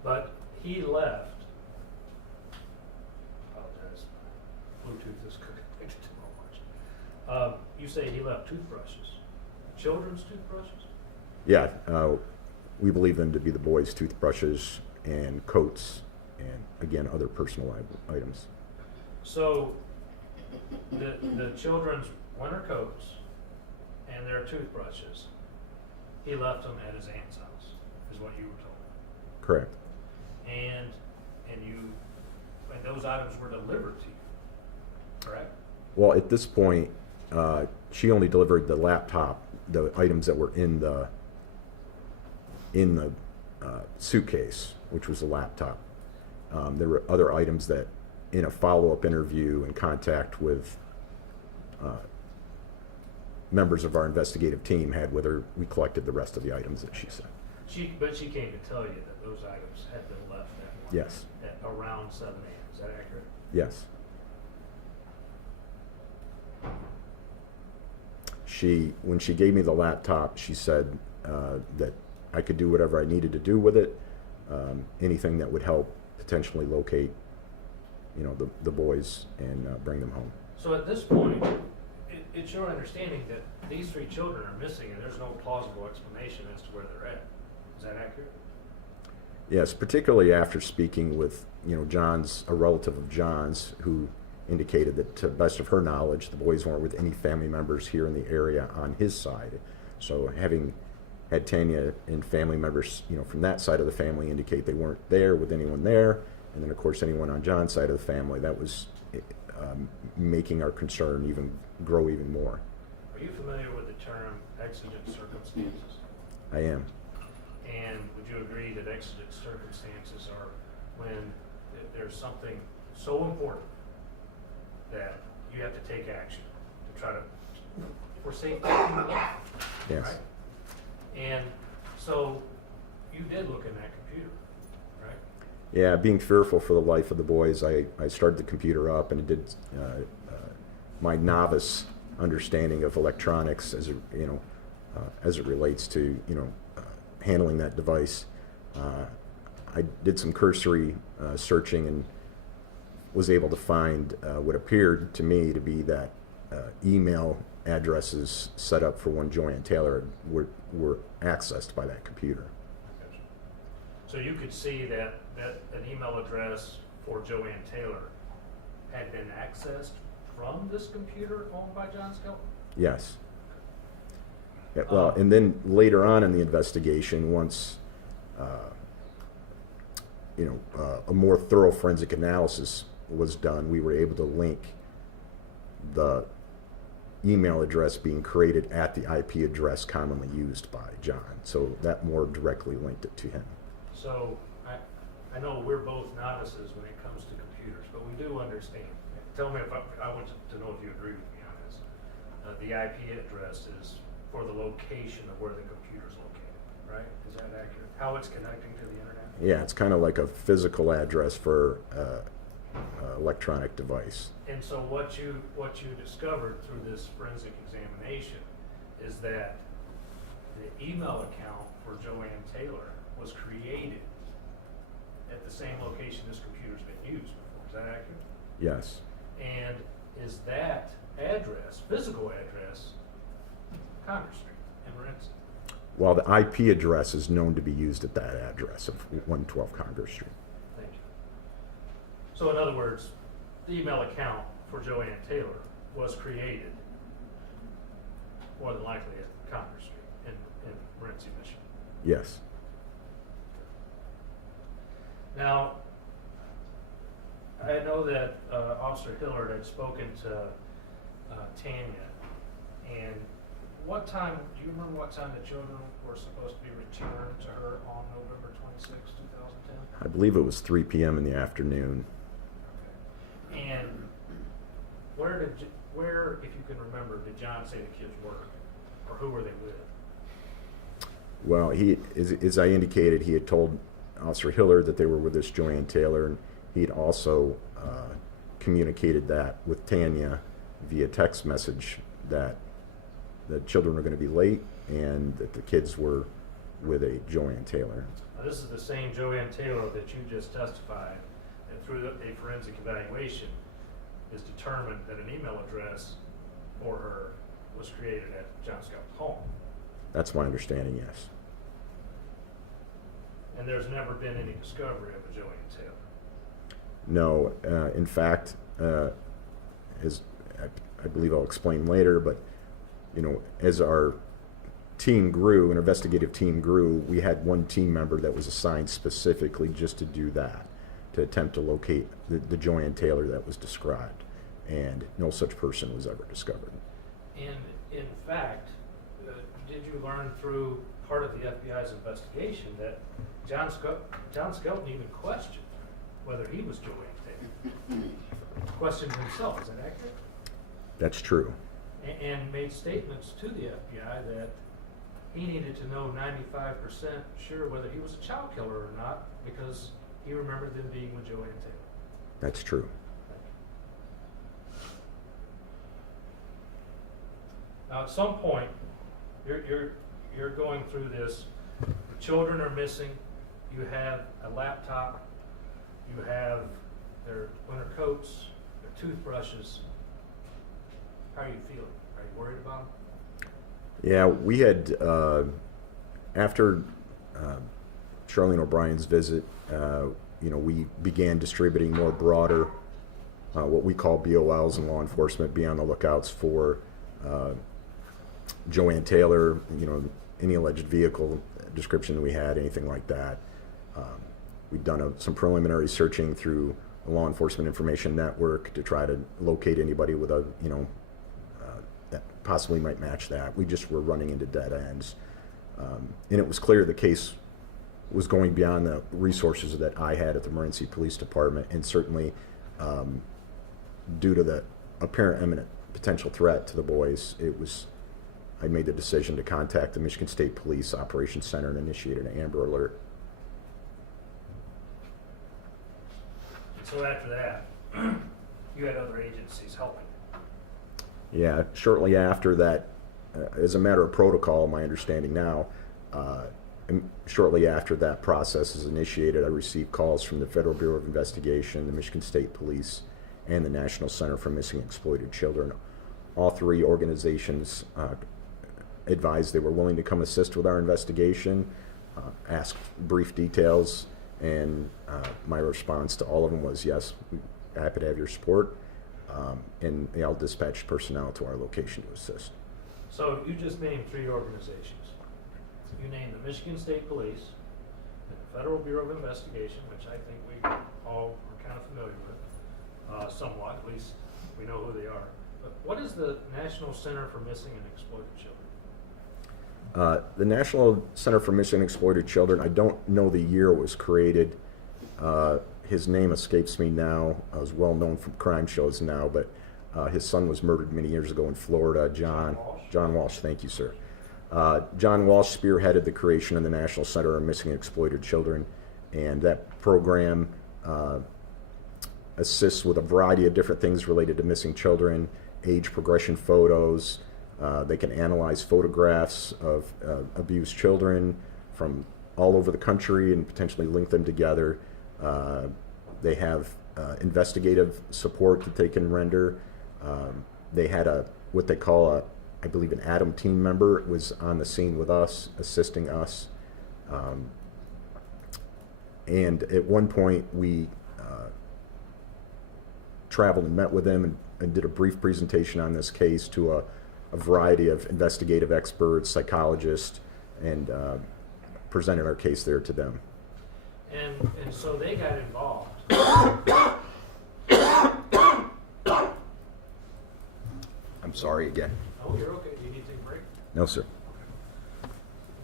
But he left. Apologize. Bluetooth is connected too much. You say he left toothbrushes. Children's toothbrushes? Yeah, we believe them to be the boys' toothbrushes and coats and, again, other personal items. So the children's winter coats and their toothbrushes, he left them at his aunt's house, is what you were told. Correct. And those items were delivered to you, correct? Well, at this point, she only delivered the laptop, the items that were in the suitcase, which was a laptop. There were other items that, in a follow-up interview and contact with members of our investigative team had with her, we collected the rest of the items that she said. But she came to tell you that those items had been left that morning. Yes. At around 7 a.m. Is that accurate? Yes. When she gave me the laptop, she said that I could do whatever I needed to do with it, anything that would help potentially locate, the boys and bring them home. So at this point, it's your understanding that these 3 children are missing and there's no plausible explanation as to where they're at. Is that accurate? Yes, particularly after speaking with, a relative of John's, who indicated that, to the best of her knowledge, the boys weren't with any family members here in the area on his side. So having had Tanya and family members, from that side of the family indicate they weren't there with anyone there, and then of course anyone on John's side of the family, that was making our concern grow even more. Are you familiar with the term exigent circumstances? I am. And would you agree that exigent circumstances are when there's something so important that you have to take action to try to, for safety? Yes. Right? And so you did look in that computer, right? Yeah, being fearful for the life of the boys, I started the computer up, and it did my novice understanding of electronics as it relates to handling that device. I did some cursory searching and was able to find what appeared to me to be that email addresses set up for one Joanne Taylor were accessed by that computer. So you could see that an email address for Joanne Taylor had been accessed from this computer owned by John Skelton? Yes. Yeah, well, and then later on in the investigation, once a more thorough forensic analysis was done, we were able to link the email address being created at the IP address commonly used by John. So that more directly linked it to him. So I know we're both novices when it comes to computers, but we do understand. Tell me if I want to know if you agree with me on this. The IP address is for the location of where the computer's located, right? Is that accurate? How it's connecting to the internet? Yeah, it's kind of like a physical address for electronic device. And so what you discovered through this forensic examination is that the email account for Joanne Taylor was created at the same location this computer's been used before. Is that accurate? Yes. And is that address, physical address, Congress Street in Morenci? Well, the IP address is known to be used at that address of 112 Congress Street. Thank you. So in other words, the email account for Joanne Taylor was created more than likely at Congress Street in Morenci, Michigan. Yes. Now, I know that Officer Hillard had spoken to Tanya, and what time, do you remember what time the children were supposed to be returned to her on November 26, 2010? I believe it was 3 p.m. in the afternoon. Okay. And where, if you can remember, did John say the kids were? Or who were they with? Well, as I indicated, he had told Officer Hillard that they were with this Joanne Taylor, and he had also communicated that with Tanya via text message that the children were going to be late and that the kids were with a Joanne Taylor. Now, this is the same Joanne Taylor that you just testified that through a forensic evaluation is determined that an email address for her was created at John Skelton's home. That's my understanding, yes. And there's never been any discovery of a Joanne Taylor. No, in fact, as I believe I'll explain later, but as our team grew, an investigative team grew, we had one team member that was assigned specifically just to do that, to attempt to locate the Joanne Taylor that was described, and no such person was ever discovered. And in fact, did you learn through part of the FBI's investigation that John Skelton even questioned whether he was Joanne Taylor? Questioned himself, is that accurate? That's true. And made statements to the FBI that he needed to know 95% sure whether he was a child killer or not because he remembered them being with Joanne Taylor. That's true. Now, at some point, you're going through this. The children are missing. You have a laptop. You have their winter coats, their toothbrushes. How are you feeling? Are you worried about them? Yeah, we had, after Charlene O'Brien's visit, we began distributing more broader, what we call BOLs in law enforcement, be on the lookouts for Joanne Taylor, any alleged vehicle description that we had, anything like that. We've done some preliminary searching through a law enforcement information network to try to locate anybody with a, that possibly might match that. We just were running into dead ends. And it was clear the case was going beyond the resources that I had at the Morenci Police Department, and certainly due to the apparent imminent potential threat to the boys, I made the decision to contact the Michigan State Police Operations Center and initiate an Amber Alert. So after that, you had other agencies helping. Yeah, shortly after that, as a matter of protocol, my understanding now, shortly after that process is initiated, I received calls from the Federal Bureau of Investigation, the Michigan State Police, and the National Center for Missing and Exploited Children. All three organizations advised they were willing to come assist with our investigation, ask brief details, and my response to all of them was, yes, we're happy to have your support, and they all dispatched personnel to our location to assist. So you just named 3 organizations. You named the Michigan State Police, and the Federal Bureau of Investigation, which I think we all are kind of familiar with, somewhat, at least we know who they are. But what is the National Center for Missing and Exploited Children? The National Center for Missing and Exploited Children, I don't know the year it was created. His name escapes me now. I was well known from crime shows now, but his son was murdered many years ago in Florida. John Walsh, thank you, sir. John Walsh spearheaded the creation of the National Center for Missing and Exploited Children, and that program assists with a variety of different things related to missing children, age progression photos. They can analyze photographs of abused children from all over the country and potentially link them together. They have investigative support that they can render. They had what they call I believe an ATOM team member was on the scene with us, assisting us. And at one point we traveled and met with them and did a brief presentation on this case to a variety of investigative experts, psychologists, and presented our case there to them. And so they got involved. I'm sorry again. Oh, you're okay. Do you need to take a break? No, sir. Make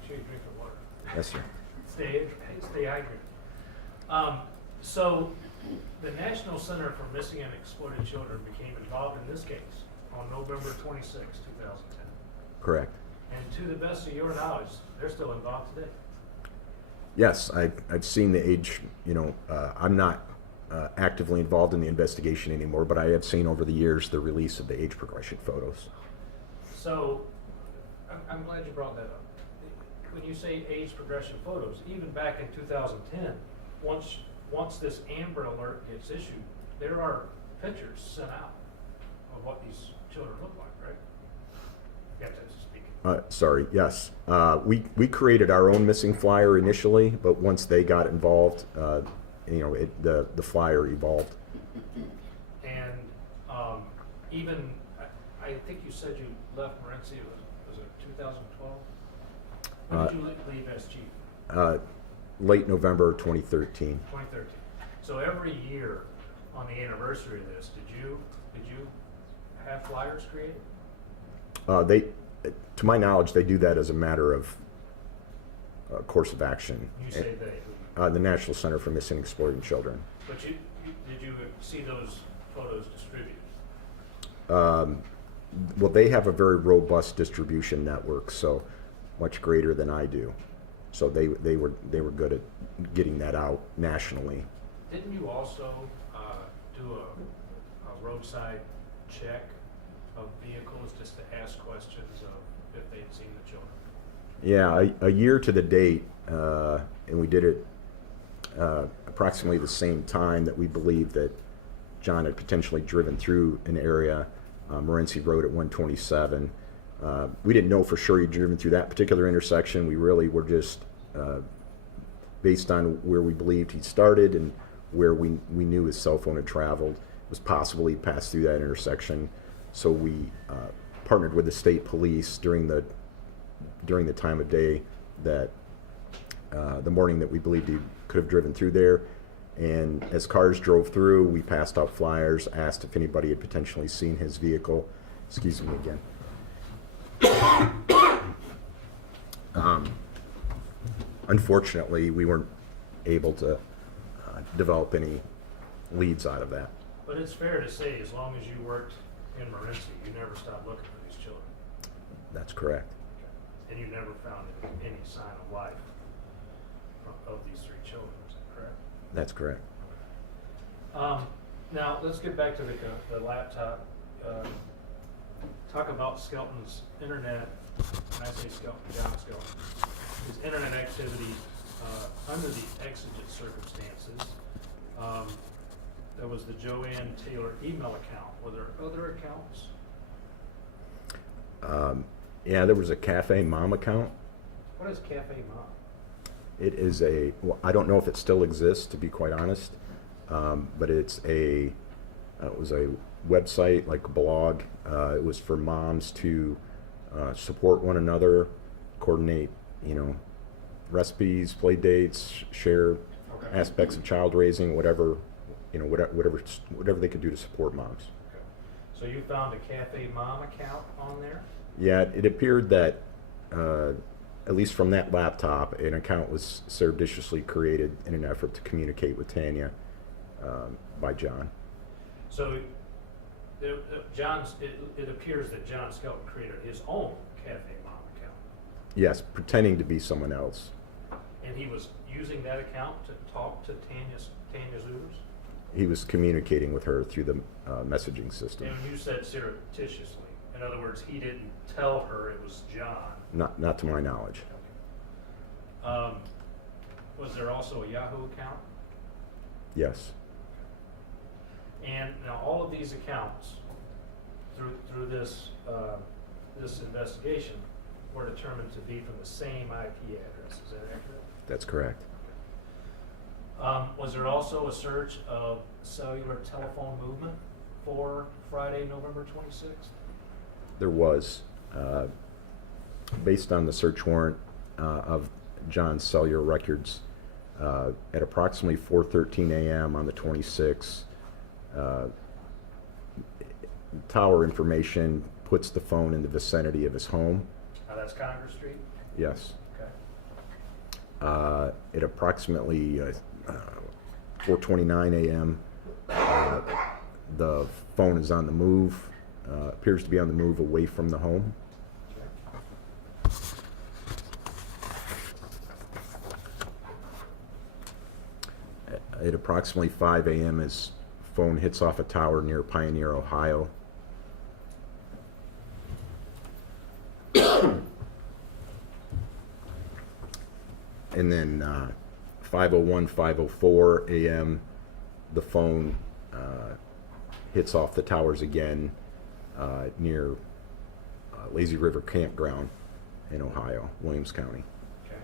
sure you drink the water. Yes, sir. Stay hydrated. So the National Center for Missing and Exploited Children became involved in this case on November 26, 2010. Correct. And to the best of your knowledge, they're still involved today. Yes, I've seen the age, I'm not actively involved in the investigation anymore, but I have seen over the years the release of the age progression photos. So I'm glad you brought that up. When you say age progression photos, even back in 2010, once this Amber Alert gets issued, there are pictures sent out of what these children look like, right? You have to speak. Sorry, yes. We created our own missing flyer initially, but once they got involved, the flyer evolved. And even, I think you said you left Morenci, was it 2012? When did you leave as chief? Late November 2013. 2013. So every year on the anniversary of this, did you have flyers created? To my knowledge, they do that as a matter of course of action. You say they. The National Center for Missing and Exploited Children. But did you see those photos distributed? Well, they have a very robust distribution network, so much greater than I do. So they were good at getting that out nationally. Didn't you also do a roadside check of vehicles just to ask questions of if they'd seen the children? Yeah, a year to the date, and we did it approximately the same time that we believed that John had potentially driven through an area, Morenci Road at 127. We didn't know for sure he'd driven through that particular intersection. We really were just based on where we believed he started and where we knew his cell phone had traveled. It was possible he passed through that intersection. So we partnered with the state police during the time of day that the morning that we believed he could have driven through there. And as cars drove through, we passed out flyers, asked if anybody had potentially seen his vehicle. Excuse me again. Unfortunately, we weren't able to develop any leads out of that. But it's fair to say, as long as you worked in Morenci, you never stopped looking for these children. That's correct. And you never found any sign of life of these 3 children, is that correct? That's correct. Now, let's get back to the laptop. talk about Skelton's internet, when I say Skelton, John Skelton, his internet activity under the exigent circumstances. There was the Joanne Taylor email account. Were there other accounts? Yeah, there was a Cafe Mom account. What is Cafe Mom? It is well, I don't know if it still exists, to be quite honest, but it was a website, like a blog. It was for moms to support one another, coordinate, recipes, play dates, share aspects of child raising, whatever they could do to support moms. Okay. So you found a Cafe Mom account on there? Yeah, it appeared that, at least from that laptop, an account was surreptitiously created in an effort to communicate with Tanya by John. So it appears that John Skelton created his own Cafe Mom account. Yes, pretending to be someone else. And he was using that account to talk to Tanya Zuvers? He was communicating with her through the messaging system. And you said surreptitiously. In other words, he didn't tell her it was John. Not to my knowledge. Was there also a Yahoo account? Yes. And now all of these accounts through this this investigation were determined to be from the same IP address. Is that accurate? That's correct. Was there also a search of cellular telephone movement for Friday, November 26th? There was, based on the search warrant of John's cellular records, at approximately 4:13 a.m. on the 26th, tower information puts the phone in the vicinity of his home. That's Congress Street? Yes. Okay. At approximately 4:29 a.m., the phone is on the move, appears to be on the move away from the home. At approximately 5 a.m., his phone hits off a tower near Pioneer, Ohio. And then 5:01, 5:04 a.m., the phone hits off the towers again near Lazy River Campground in Ohio, Williams County. Okay.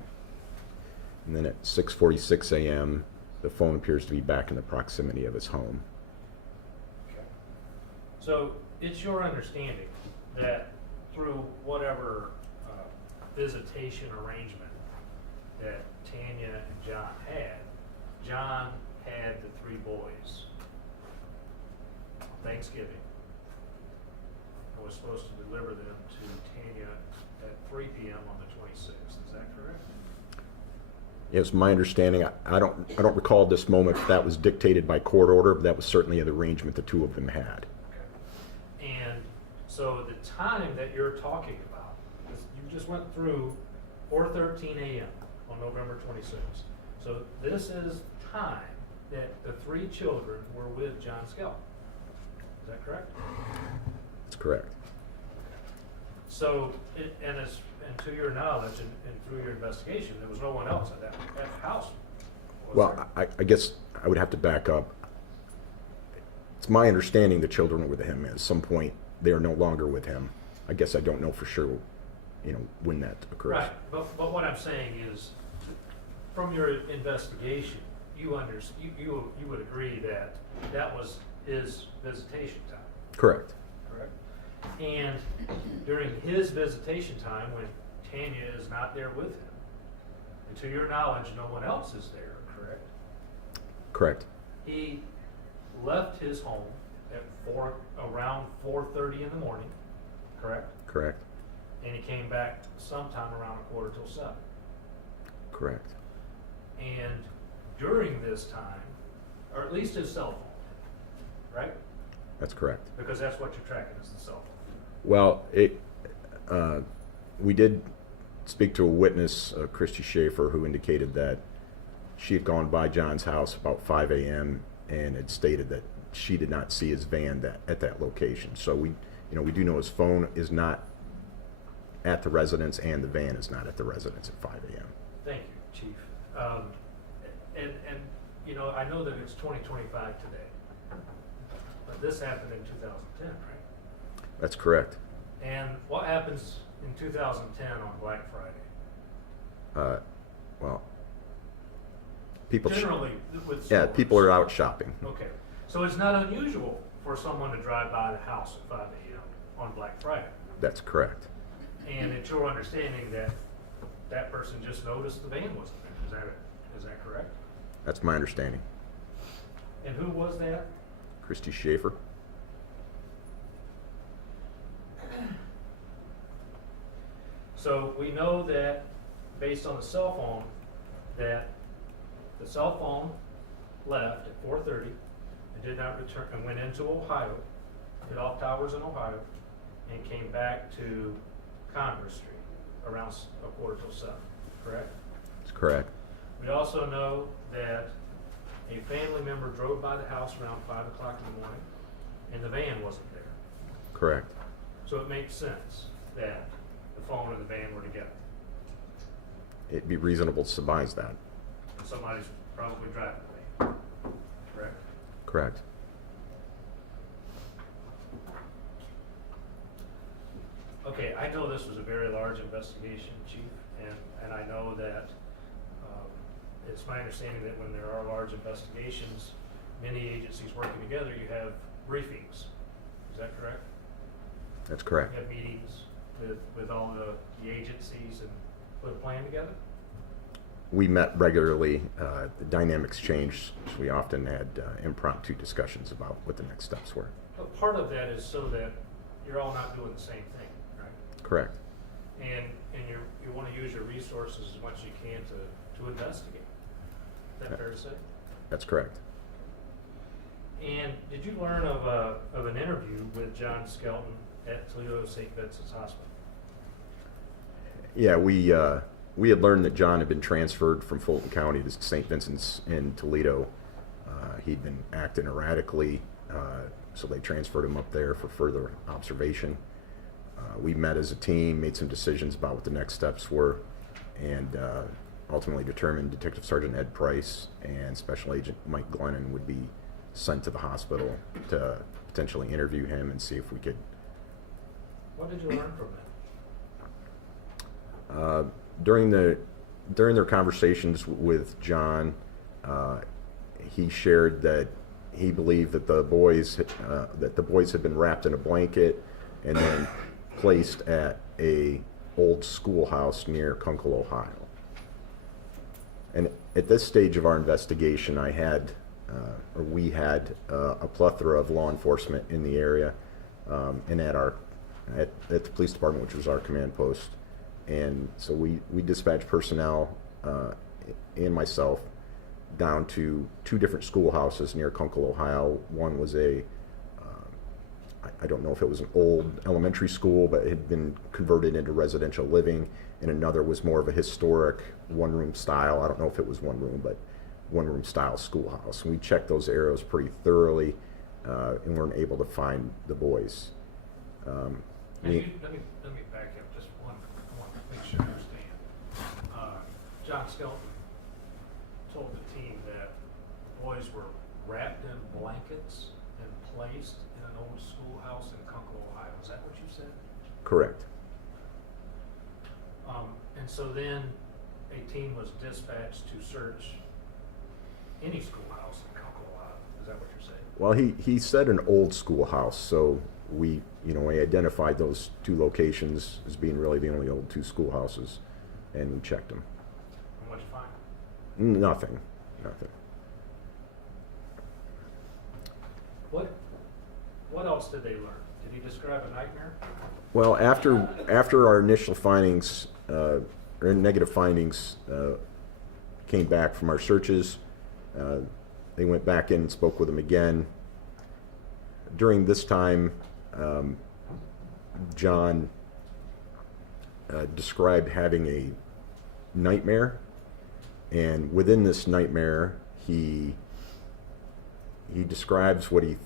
And then at 6:46 a.m., the phone appears to be back in the proximity of his home. Okay. So it's your understanding that through whatever visitation arrangement that Tanya and John had the three boys on Thanksgiving and was supposed to deliver them to Tanya at 3 p.m. on the 26th. Is that correct? Yes, my understanding. I don't recall at this moment if that was dictated by court order, but that was certainly the arrangement the two of them had. Okay. And so the time that you're talking about, you just went through 4:13 a.m. on November 26th. So this is time that the three children were with John Skelton. Is that correct? That's correct. So, and to your knowledge and through your investigation, there was no one else at that house. Well, I guess I would have to back up. It's my understanding the children were with him. At some point, they are no longer with him. I guess I don't know for sure, when that occurs. Right, but what I'm saying is, from your investigation, you would agree that that was his visitation time. Correct. Correct. And during his visitation time, when Tanya is not there with him, and to your knowledge, no one else is there, correct? Correct. He left his home at around 4:30 in the morning, correct? Correct. And he came back sometime around 6:45. Correct. And during this time, or at least his cell phone, right? That's correct. Because that's what you're tracking is the cell phone. Well, we did speak to a witness, Christy Schaefer, who indicated that she had gone by John's house about 5 a.m. and had stated that she did not see his van at that location. So we we do know his phone is not at the residence and the van is not at the residence at 5 a.m. Thank you, Chief. And I know that it's 2025 today, but this happened in 2010, right? That's correct. And what happens in 2010 on Black Friday? Well, people Generally, with yeah, stores. people are out shopping. Okay, so it's not unusual for someone to drive by the house at 5 a.m. on Black Friday. That's correct. And it's your understanding that that person just noticed the van wasn't there. Is that correct? That's my understanding. And who was that? Christy Schaefer. So we know that based on the cell phone, that the cell phone left at 4:30 and did not return and went into Ohio, hit off towers in Ohio, and came back to Congress Street around 6:45, correct? That's correct. We also know that a family member drove by the house around 5 o'clock in the morning and the van wasn't there. Correct. So it makes sense that the phone and the van were together. It'd be reasonable to surmise that. And somebody's probably driving the van, correct? Correct. Okay, I know this was a very large investigation, Chief, and I know that it's my understanding that when there are large investigations, many agencies working together, you have briefings. Is that correct? That's correct. You have meetings with all the agencies and put a plan together? We met regularly. The dynamics changed. So we often had impromptu discussions about what the next steps were. But part of that is so that you're all not doing the same thing, right? Correct. And you want to use your resources as much as you can to investigate. Is that fair to say? That's correct. And did you learn of an interview with John Skelton at Toledo St. Vincent's Hospital? Yeah, we had learned that John had been transferred from Fulton County to St. Vincent's in Toledo. He'd been acting erratically, so they transferred him up there for further observation. We met as a team, made some decisions about what the next steps were, and ultimately determined Detective Sergeant Ed Price and Special Agent Mike Glennon would be sent to the hospital to potentially interview him and see if we could. What did you learn from that? During their conversations with John, he shared that he believed that the boys had been wrapped in a blanket and then placed at a old schoolhouse near Kunkel, Ohio. And at this stage of our investigation, we had a plethora of law enforcement in the area, and at the police department, which was our command post. And so we dispatched personnel and myself down to two different schoolhouses near Kunkel, Ohio. One was I don't know if it was an old elementary school, but it had been converted into residential living, and another was more of a historic one-room style. I don't know if it was one room, but one-room style schoolhouse. And we checked those areas pretty thoroughly, and weren't able to find the boys. Let me back up just one. I want to make sure I understand. John Skelton told the team that boys were wrapped in blankets and placed in an old schoolhouse in Kunkel, Ohio. Is that what you said? Correct. And so then a team was dispatched to search any schoolhouse in Kunkel, Ohio. Is that what you're saying? Well, he said an old schoolhouse, so we identified those two locations as being really the only old two schoolhouses, and we checked them. And what'd you find? Nothing. What else did they learn? Did he describe a nightmare? Well, after our initial findings, or negative findings, came back from our searches, they went back in and spoke with him again. During this time, John described having a nightmare, and within this nightmare, he describes what he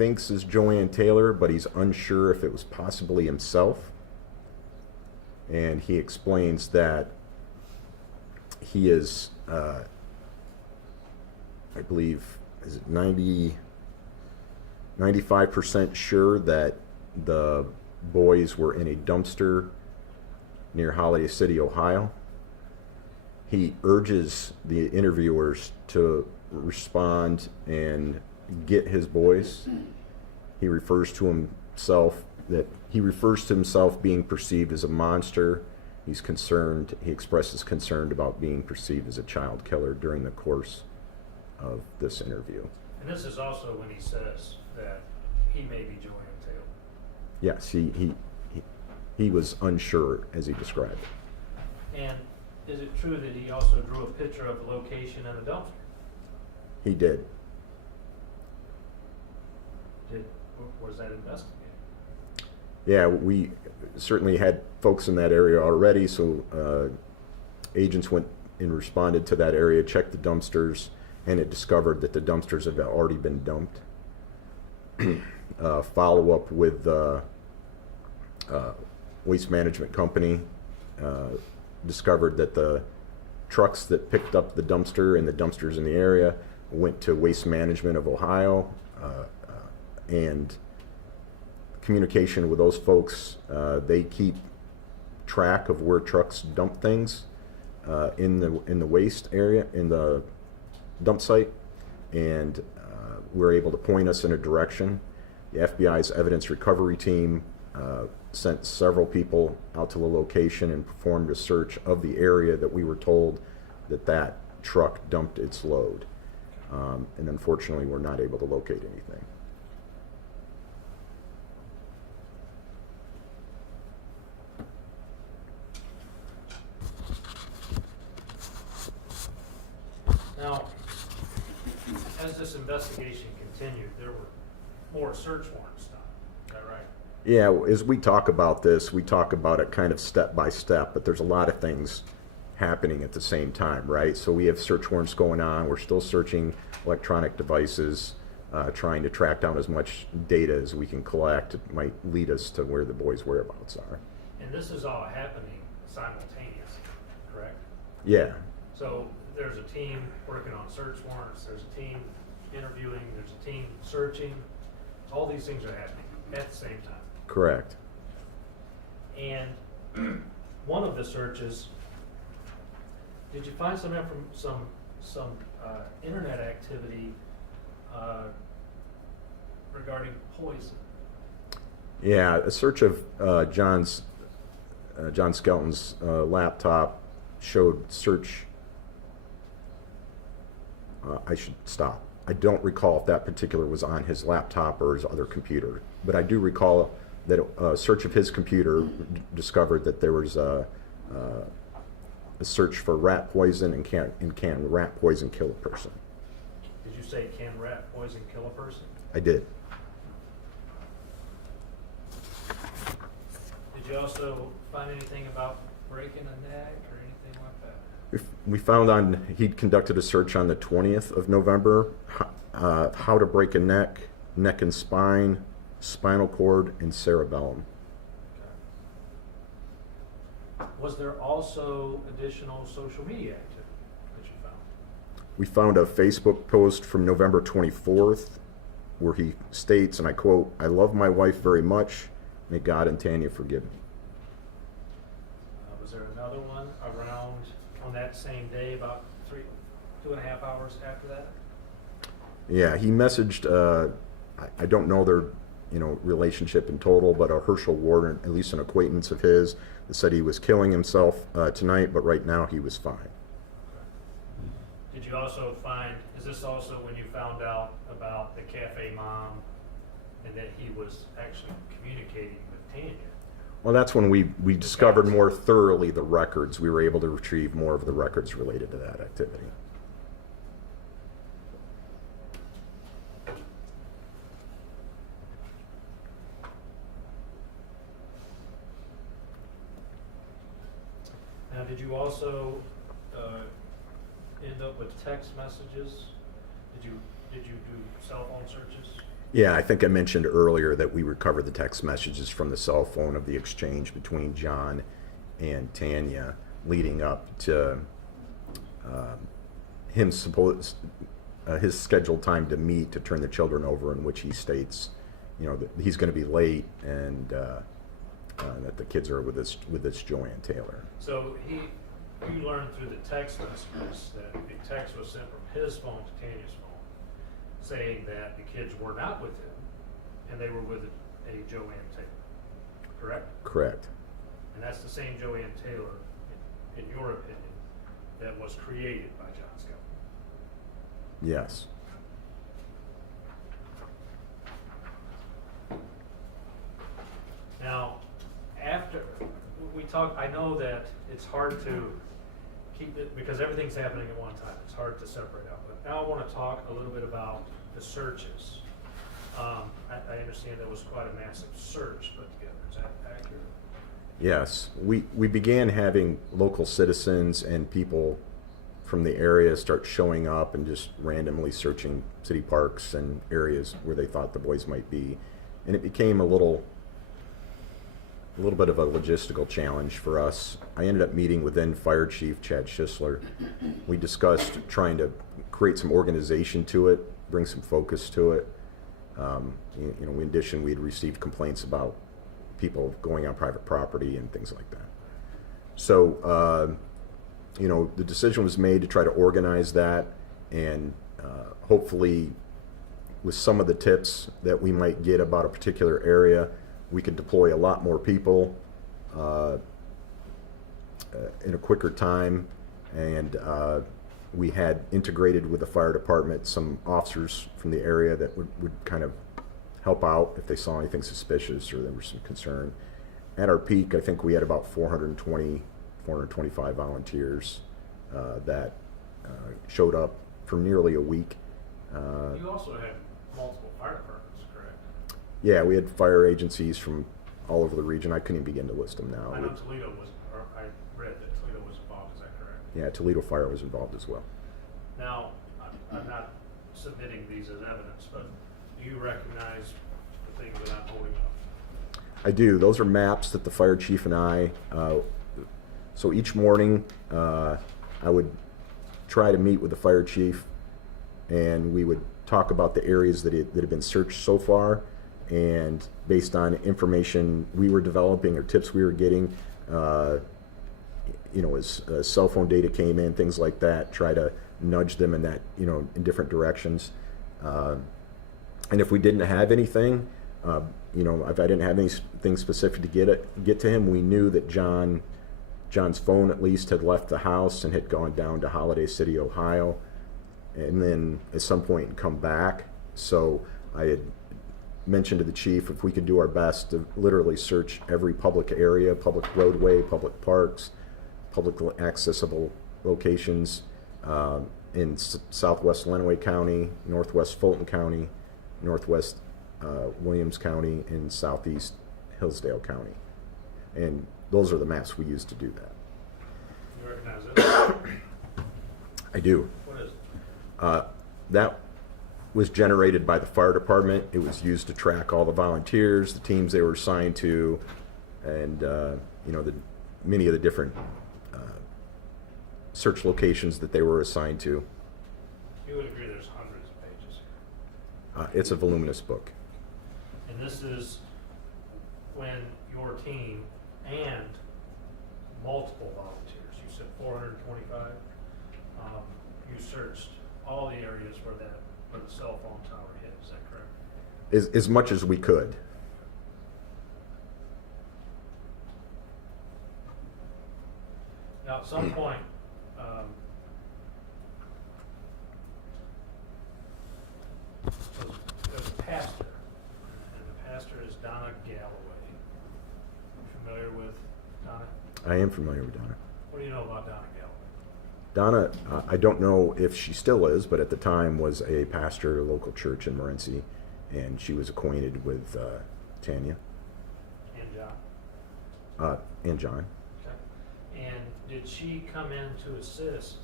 thinks is Joanne Taylor, but he's unsure if it was possibly himself. And he explains that he is, I believe, is it 95% sure that the boys were in a dumpster near Holiday City, Ohio. He urges the interviewers to respond and get his boys. He refers to himself being perceived as a monster. He's concerned, he expresses concern about being perceived as a child killer during the course of this interview. And this is also when he says that he may be Joanne Taylor. Yes, he was unsure as he described it. And is it true that he also drew a picture of the location and the dumpster? He did. Was that investigated? Yeah, we certainly had folks in that area already, so agents went and responded to that area, checked the dumpsters, and it discovered that the dumpsters had already been dumped. Follow up with the waste management company discovered that the trucks that picked up the dumpster and the dumpsters in the area went to Waste Management of Ohio, and communication with those folks, they keep track of where trucks dump things in the waste area, in the dump site, and were able to point us in a direction. The FBI's evidence recovery team sent several people out to the location and performed a search of the area that we were told that truck dumped its load. And unfortunately, we're not able to locate anything. Now, as this investigation continued, there were more search warrants done. Is that right? Yeah, as we talk about this, we talk about it kind of step by step, but there's a lot of things happening at the same time, right? So we have search warrants going on. We're still searching electronic devices, trying to track down as much data as we can collect. It might lead us to where the boys' whereabouts are. And this is all happening simultaneously, correct? Yeah. So there's a team working on search warrants, there's a team interviewing, there's a team searching. All these things are happening at the same time. Correct. And one of the searches, did you find some internet activity regarding poison? Yeah, a search of John Skelton's laptop showed search. I should stop. I don't recall if that particular was on his laptop or his other computer, but I do recall that a search of his computer discovered that there was a search for rat poison, and can rat poison kill a person? Did you say can rat poison kill a person? I did. Did you also find anything about breaking a neck or anything like that? We found he'd conducted a search on the 20th of November, how to break a neck and spine, spinal cord, and cerebellum. Okay. Was there also additional social media activity that you found? We found a Facebook post from November 24th where he states, and I quote, "I love my wife very much. May God and Tanya forgive me." Was there another one around on that same day, about 2.5 hours after that? Yeah, he messaged, I don't know their relationship in total, but a Herschel Ward, at least an acquaintance of his, that said he was killing himself tonight, but right now he was fine. Did you also find, is this also when you found out about the cafe mom and that he was actually communicating with Tanya? Well, that's when we discovered more thoroughly the records. We were able to retrieve more of the records related to that activity. Now, did you also end up with text messages? Did you do cell phone searches? Yeah, I think I mentioned earlier that we recovered the text messages from the cell phone of the exchange between John and Tanya leading up to his scheduled time to meet to turn the children over, in which he states, that he's going to be late and that the kids are with this Joanne Taylor. So you learned through the text messages that a text was sent from his phone to Tanya's phone saying that the kids were not with him and they were with a Joanne Taylor, correct? Correct. And that's the same Joanne Taylor, in your opinion, that was created by John Skelton. Yes. Now, after we talk, I know that it's hard to keep it because everything's happening at one time. It's hard to separate out. But now I want to talk a little bit about the searches. I understand there was quite a massive search put together. Is that accurate? Yes. We began having local citizens and people from the area start showing up and just randomly searching city parks and areas where they thought the boys might be. And it became a little bit of a logistical challenge for us. I ended up meeting with then Fire Chief Chad Schisler. We discussed trying to create some organization to it, bring some focus to it. In addition, we had received complaints about people going on private property and things like that. So, the decision was made to try to organize that, and hopefully with some of the tips that we might get about a particular area, we could deploy a lot more people in a quicker time. And we had integrated with the fire department some officers from the area that would kind of help out if they saw anything suspicious or there was some concern. At our peak, I think we had about 425 volunteers that showed up for nearly a week. You also had multiple fire departments, correct? Yeah, we had fire agencies from all over the region. I couldn't even begin to list them now. I know Toledo was, or I read that Toledo was involved, is that correct? Yeah, Toledo Fire was involved as well. Now, I'm not submitting these as evidence, but do you recognize the things that I'm holding up? I do. Those are maps that the fire chief and I, so each morning I would try to meet with the fire chief and we would talk about the areas that have been searched so far, and based on information we were developing or tips we were getting, as cell phone data came in, things like that, try to nudge them in that, in different directions. And if we didn't have anything, if I didn't have anything specific to get to him, we knew that John's phone at least had left the house and had gone down to Holiday City, Ohio, and then at some point come back. So I had mentioned to the chief if we could do our best to literally search every public area, public roadway, public parks, publicly accessible locations in southwest Lenawee County, northwest Fulton County, northwest Williams County, and southeast Hillsdale County. And those are the maps we used to do that. You recognize it? I do. What is it? That was generated by the fire department. It was used to track all the volunteers, the teams they were assigned to, and many of the different search locations that they were assigned to. You would agree there's hundreds of pages here. It's a voluminous book. And this is when your team and multiple volunteers, you said 425, you searched all the areas where the cell phone tower hit, is that correct? As much as we could. Now, at some point, there's a pastor, and the pastor is Donna Galloway. You familiar with Donna? I am familiar with Donna. What do you know about Donna Galloway? Donna, I don't know if she still is, but at the time was a pastor at a local church in Morenci, and she was acquainted with Tanya. And John. And John. Okay. And did she come in to assist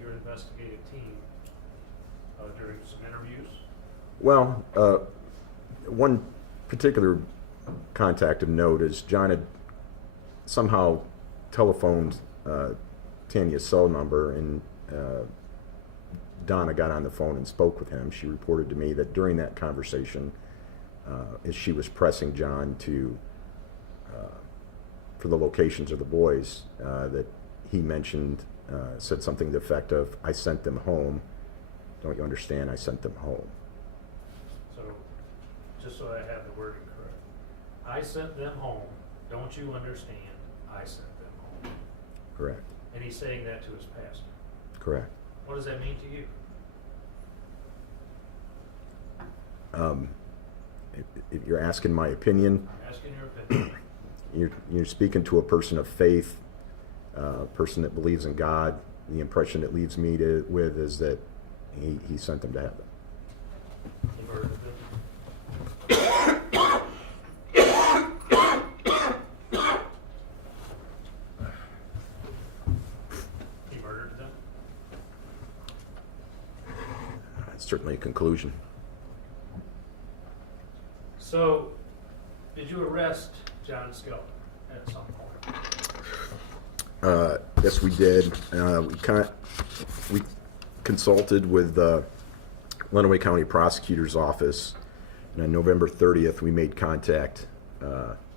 your investigative team during some interviews? Well, one particular contact of note is John had somehow telephoned Tanya's cell number, and Donna got on the phone and spoke with him. She reported to me that during that conversation, as she was pressing John to for the locations of the boys, that he mentioned, said something to the effect of, "I sent them home. Don't you understand? I sent them home." So, just so I have the wording correct, I sent them home, don't you understand, I sent them home. Correct. And he's saying that to his pastor. Correct. What does that mean to you? If you're asking my opinion, I'm asking your opinion. you're speaking to a person of faith, a person that believes in God. The impression it leaves me with is that he sent them to heaven. He murdered them. He murdered them. That's certainly a conclusion. So, did you arrest John Skelton at some point? Yes, we did. We consulted with the Lenawee County Prosecutor's Office, and on November 30th, we made contact,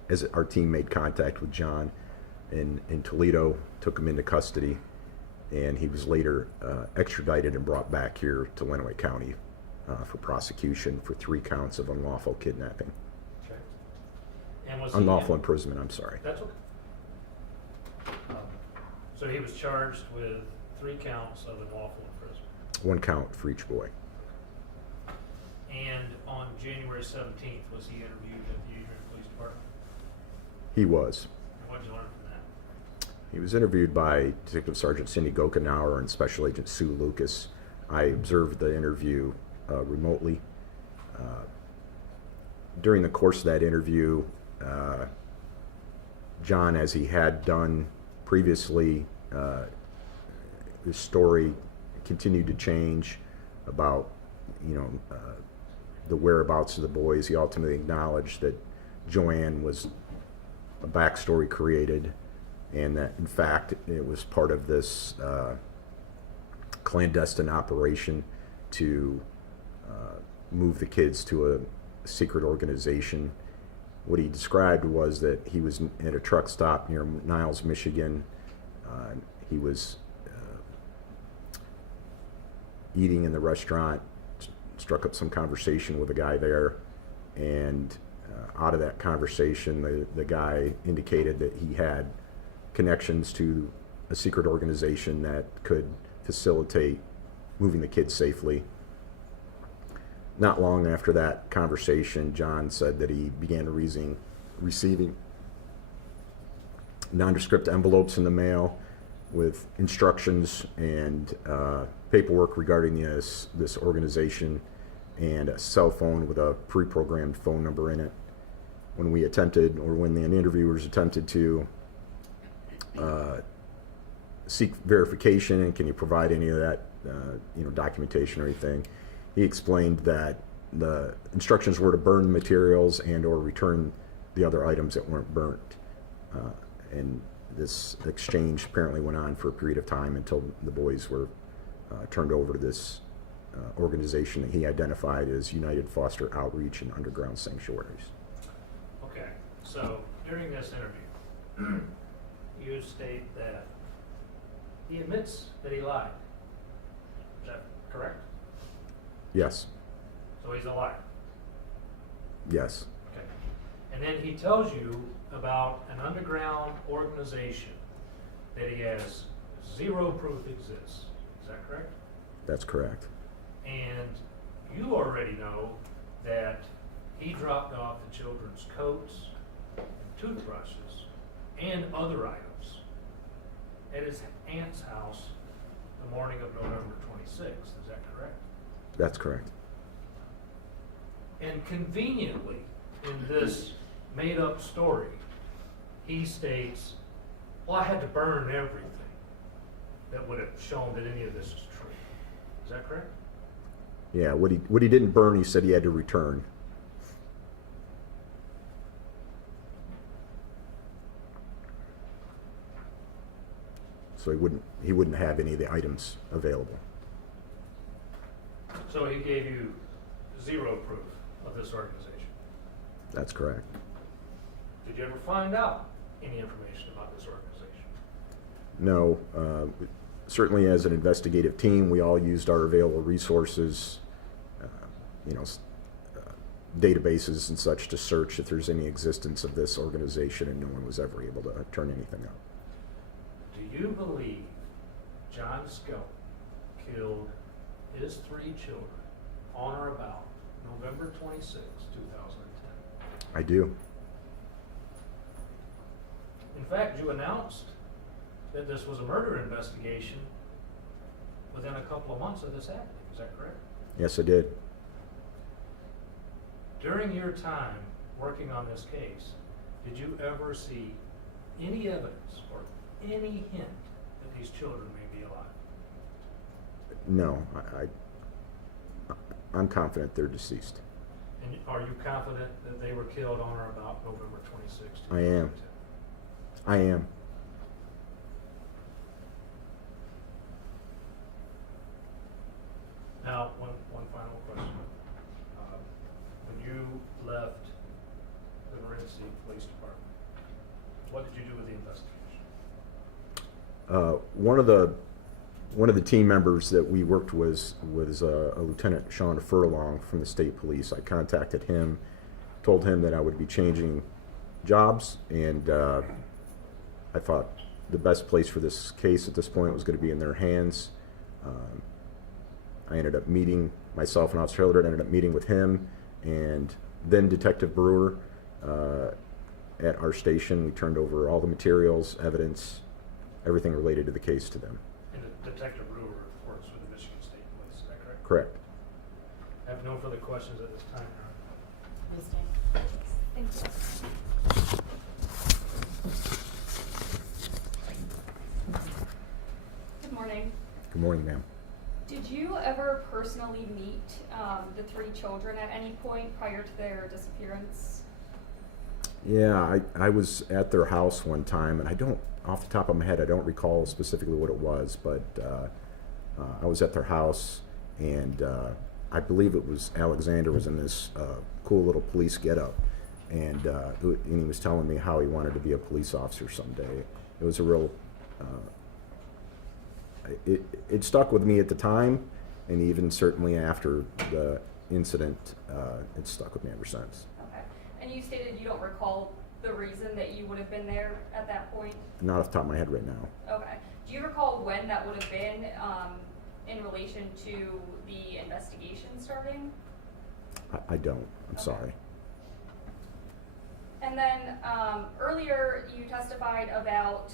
as our team made contact with John in Toledo, took him into custody, and he was later extradited and brought back here to Lenawee County for prosecution for 3 counts of unlawful kidnapping. Okay. And was he Unlawful imprisonment, I'm sorry. That's okay. So he was charged with 3 counts of unlawful imprisonment. 1 count for each boy. And on January 17th, was he interviewed at the Adrian Police Department? He was. And what did you learn from that? He was interviewed by Detective Sergeant Cindy Gokenauer and Special Agent Sue Lucas. I observed the interview remotely. During the course of that interview, John, as he had done previously, his story continued to change about, the whereabouts of the boys. He ultimately acknowledged that Joanne was a backstory created, and that in fact it was part of this clandestine operation to move the kids to a secret organization. What he described was that he was at a truck stop near Niles, Michigan. He was eating in the restaurant, struck up some conversation with a guy there, and out of that conversation, the guy indicated that he had connections to a secret organization that could facilitate moving the kids safely. Not long after that conversation, John said that he began receiving nondescript envelopes in the mail with instructions and paperwork regarding this organization, and a cell phone with a pre-programmed phone number in it. When the interviewers attempted to seek verification and can you provide any of that documentation or anything, he explained that the instructions were to burn materials and or return the other items that weren't burnt. And this exchange apparently went on for a period of time until the boys were turned over to this organization that he identified as United Foster Outreach and Underground Sanctuaries. Okay, so during this interview, you state that he admits that he lied. Is that correct? Yes. So he's a liar. Yes. Okay. And then he tells you about an underground organization that he has 0 proof exists. Is that correct? That's correct. And you already know that he dropped off the children's coats, and toothbrushes, and other items at his aunt's house the morning of November 26th. Is that correct? That's correct. And conveniently, in this made-up story, he states, well, I had to burn everything that would have shown that any of this is true. Is that correct? Yeah, what he didn't burn, he said he had to return. So he wouldn't have any of the items available. So he gave you zero proof of this organization? That's correct. Did you ever find out any information about this organization? No, certainly as an investigative team, we all used our available resources, databases and such to search if there's any existence of this organization, and no one was ever able to turn anything up. Do you believe John Skelton killed his 3 children on or about November 26, 2010? I do. In fact, you announced that this was a murder investigation within a couple of months of this happening. Is that correct? Yes, I did. During your time working on this case, did you ever see any evidence or any hint that these children may be alive? No, I'm confident they're deceased. And are you confident that they were killed on or about November 26, I am. 2010? I am. Now, one final question. When you left the Morenci Police Department, what did you do with the investigation? One of the team members that we worked with was a Lieutenant Sean Furlong from the state police. I contacted him, told him that I would be changing jobs, and I thought the best place for this case at this point was going to be in their hands. I ended up meeting, myself and Officer Hildred ended up meeting with him and then Detective Brewer at our station. We turned over all the materials, evidence, everything related to the case to them. And Detective Brewer works with the Michigan State Police, is that correct? Correct. I have no further questions at this time, Your Honor. Please stand. Thank you. Good morning. Good morning, ma'am. Did you ever personally meet the 3 children at any point prior to their disappearance? Yeah, I was at their house one time, and I don't, off the top of my head, I don't recall specifically what it was, but I was at their house, and I believe it was Alexander was in this cool little police getup, and he was telling me how he wanted to be a police officer someday. It was a real, it stuck with me at the time, and even certainly after the incident, it stuck with me ever since. Okay. And you stated you don't recall the reason that you would have been there at that point? Not off the top of my head right now. Okay. Do you recall when that would have been in relation to the investigation starting? I don't. I'm Okay. sorry. And then earlier you testified about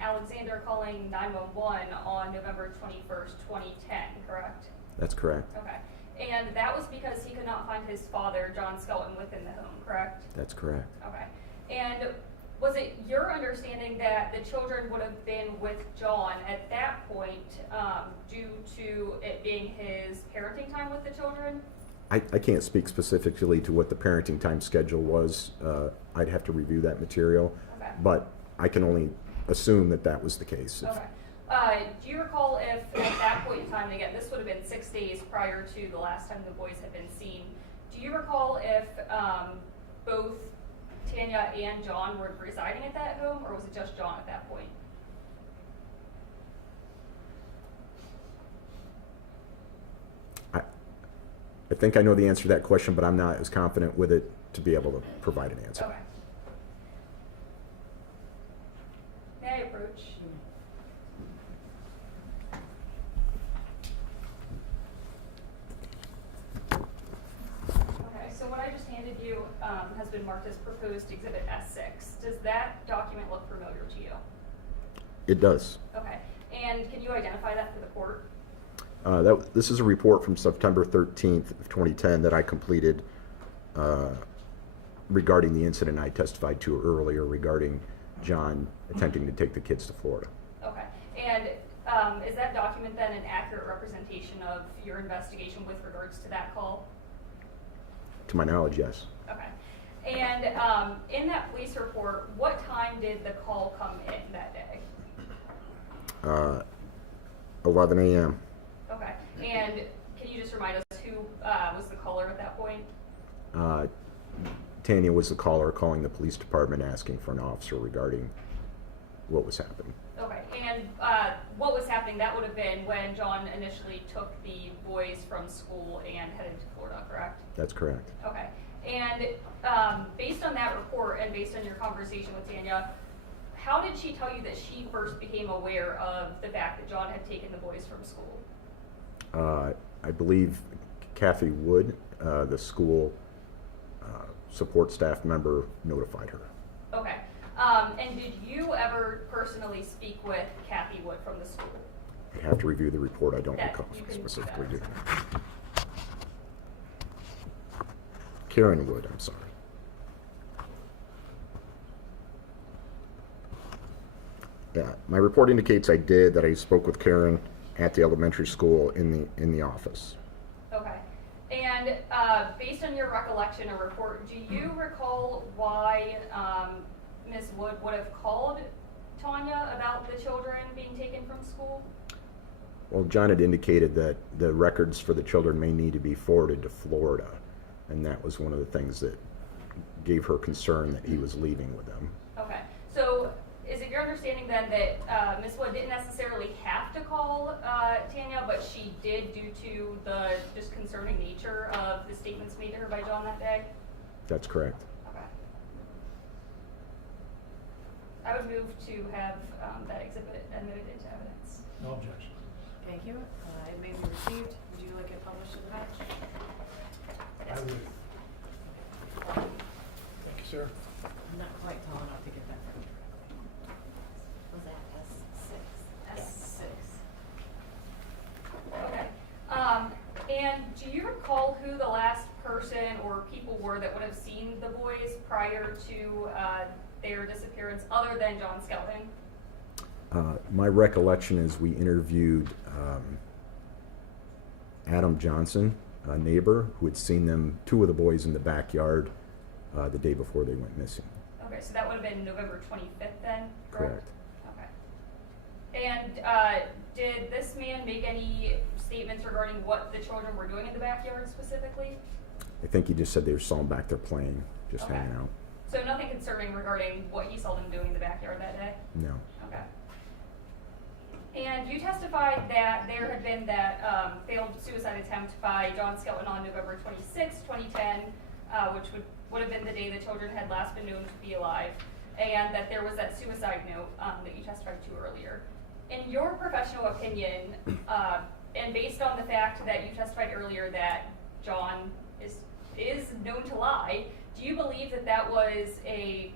Alexander calling 911 on November 21st, 2010, correct? That's correct. Okay. And that was because he could not find his father, John Skelton, within the home, correct? That's correct. Okay. And was it your understanding that the children would have been with John at that point due to it being his parenting time with the children? I can't speak specifically to what the parenting time schedule was. I'd have to review that material. Okay. But I can only assume that that was the case. Okay. Do you recall if at that point in time, and again, this would have been 6 days prior to the last time the boys had been seen, do you recall if both Tanya and John were residing at that home, or was it just John at that point? I think I know the answer to that question, but I'm not as confident with it to be able to provide an answer. Okay. May I approach? Okay, so what I just handed you has been marked as proposed Exhibit S6. Does that document look familiar to you? It does. Okay, and can you identify that for the court? This is a report from September 13th of 2010 that I completed regarding the incident I testified to earlier regarding John attempting to take the kids to Florida. Okay, and is that document then an accurate representation of your investigation with regards to that call? To my knowledge, yes. Okay. And in that police report, what time did the call come in that day? 11 a.m. Okay. And can you just remind us who was the caller at that point? Tanya was the caller calling the police department asking for an officer regarding what was happening. Okay. And what was happening, that would have been when John initially took the boys from school and headed to Florida, correct? That's correct. Okay. And based on that report and based on your conversation with Tanya, how did she tell you that she first became aware of the fact that John had taken the boys from school? I believe Kathy Wood, the school support staff member, notified her. Okay. And did you ever personally speak with Kathy Wood from the school? I have to review the report. I don't That recall you can do specifically that. doing that. Karen Wood, I'm sorry. Yeah, my report indicates that I spoke with Karen at the elementary school in the office. Okay. And based on your recollection or report, do you recall why Ms. Wood would have called Tanya about the children being taken from school? Well, John had indicated that the records for the children may need to be forwarded to Florida, and that was one of the things that gave her concern that he was leaving with them. Okay. So is it your understanding then that Ms. Wood didn't necessarily have to call Tanya, but she did due to the just concerning nature of the statements made to her by John that day? That's correct. Okay. I would move to have that exhibit admitted into evidence. No objection. Thank you. It may be received. Would you like it published in the batch? I would. Thank you, sir. I'm not quite tall enough to get that from you. Was that S6? S6. Okay. And do you recall who the last person or people were that would have seen the boys prior to their disappearance other than John Skelton? My recollection is we interviewed Adam Johnson, a neighbor who had seen two of the boys in the backyard the day before they went missing. Okay, so that would have been November 25th then, correct? Okay. And did this man make any statements regarding what the children were doing in the backyard specifically? I think he just said they saw them back there playing, just Okay. hanging out. So nothing concerning regarding what he saw them doing in the backyard that day? No. Okay. And you testified that there had been that failed suicide attempt by John Skelton on November 26, 2010, which would have been the day the children had last been known to be alive, and that there was that suicide note that you testified to earlier. In your professional opinion, and based on the fact that you testified earlier that John is known to lie, do you believe that that was a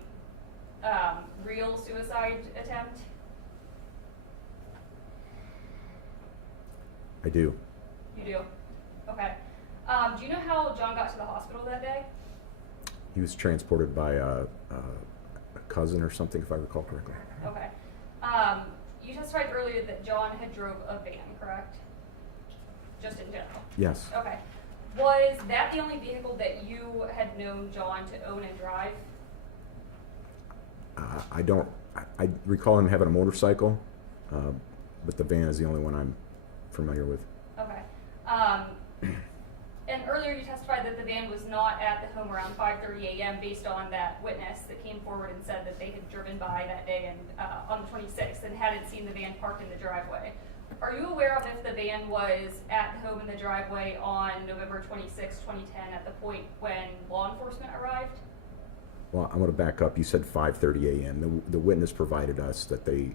real suicide attempt? I do. You do? Okay. Do you know how John got to the hospital that day? He was transported by a cousin or something, if I recall correctly. Okay. You testified earlier that John had drove a van, correct? Just in general? Yes. Okay. Was that the only vehicle that you had known John to own and drive? I recall him having a motorcycle, but the van is the only one I'm familiar with. Okay. And earlier you testified that the van was not at the home around 5:30 a.m. based on that witness that came forward and said that they had driven by that day and on the 26th and hadn't seen the van parked in the driveway. Are you aware of if the van was at the home in the driveway on November 26, 2010 at the point when law enforcement arrived? Well, I'm going to back up. You said 5:30 a.m. The witness provided us that they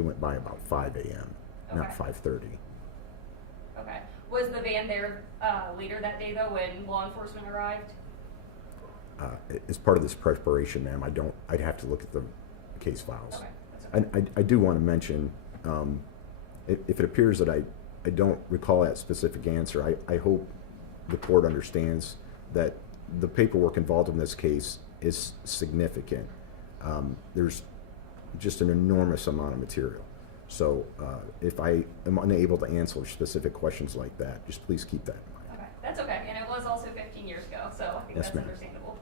went by about 5 a.m., not Okay. 5:30. Okay. Was the van there later that day though when law enforcement arrived? As part of this preparation, ma'am, I'd have to look at the case files. Okay. That's okay. I do want to mention, if it appears that I don't recall that specific answer, I hope the court understands that the paperwork involved in this case is significant. There's just an enormous amount of material. So if I am unable to answer specific questions like that, just please keep that in mind. Okay, that's okay, and it was also 15 years ago, so I think Yes, that's ma'am. understandable.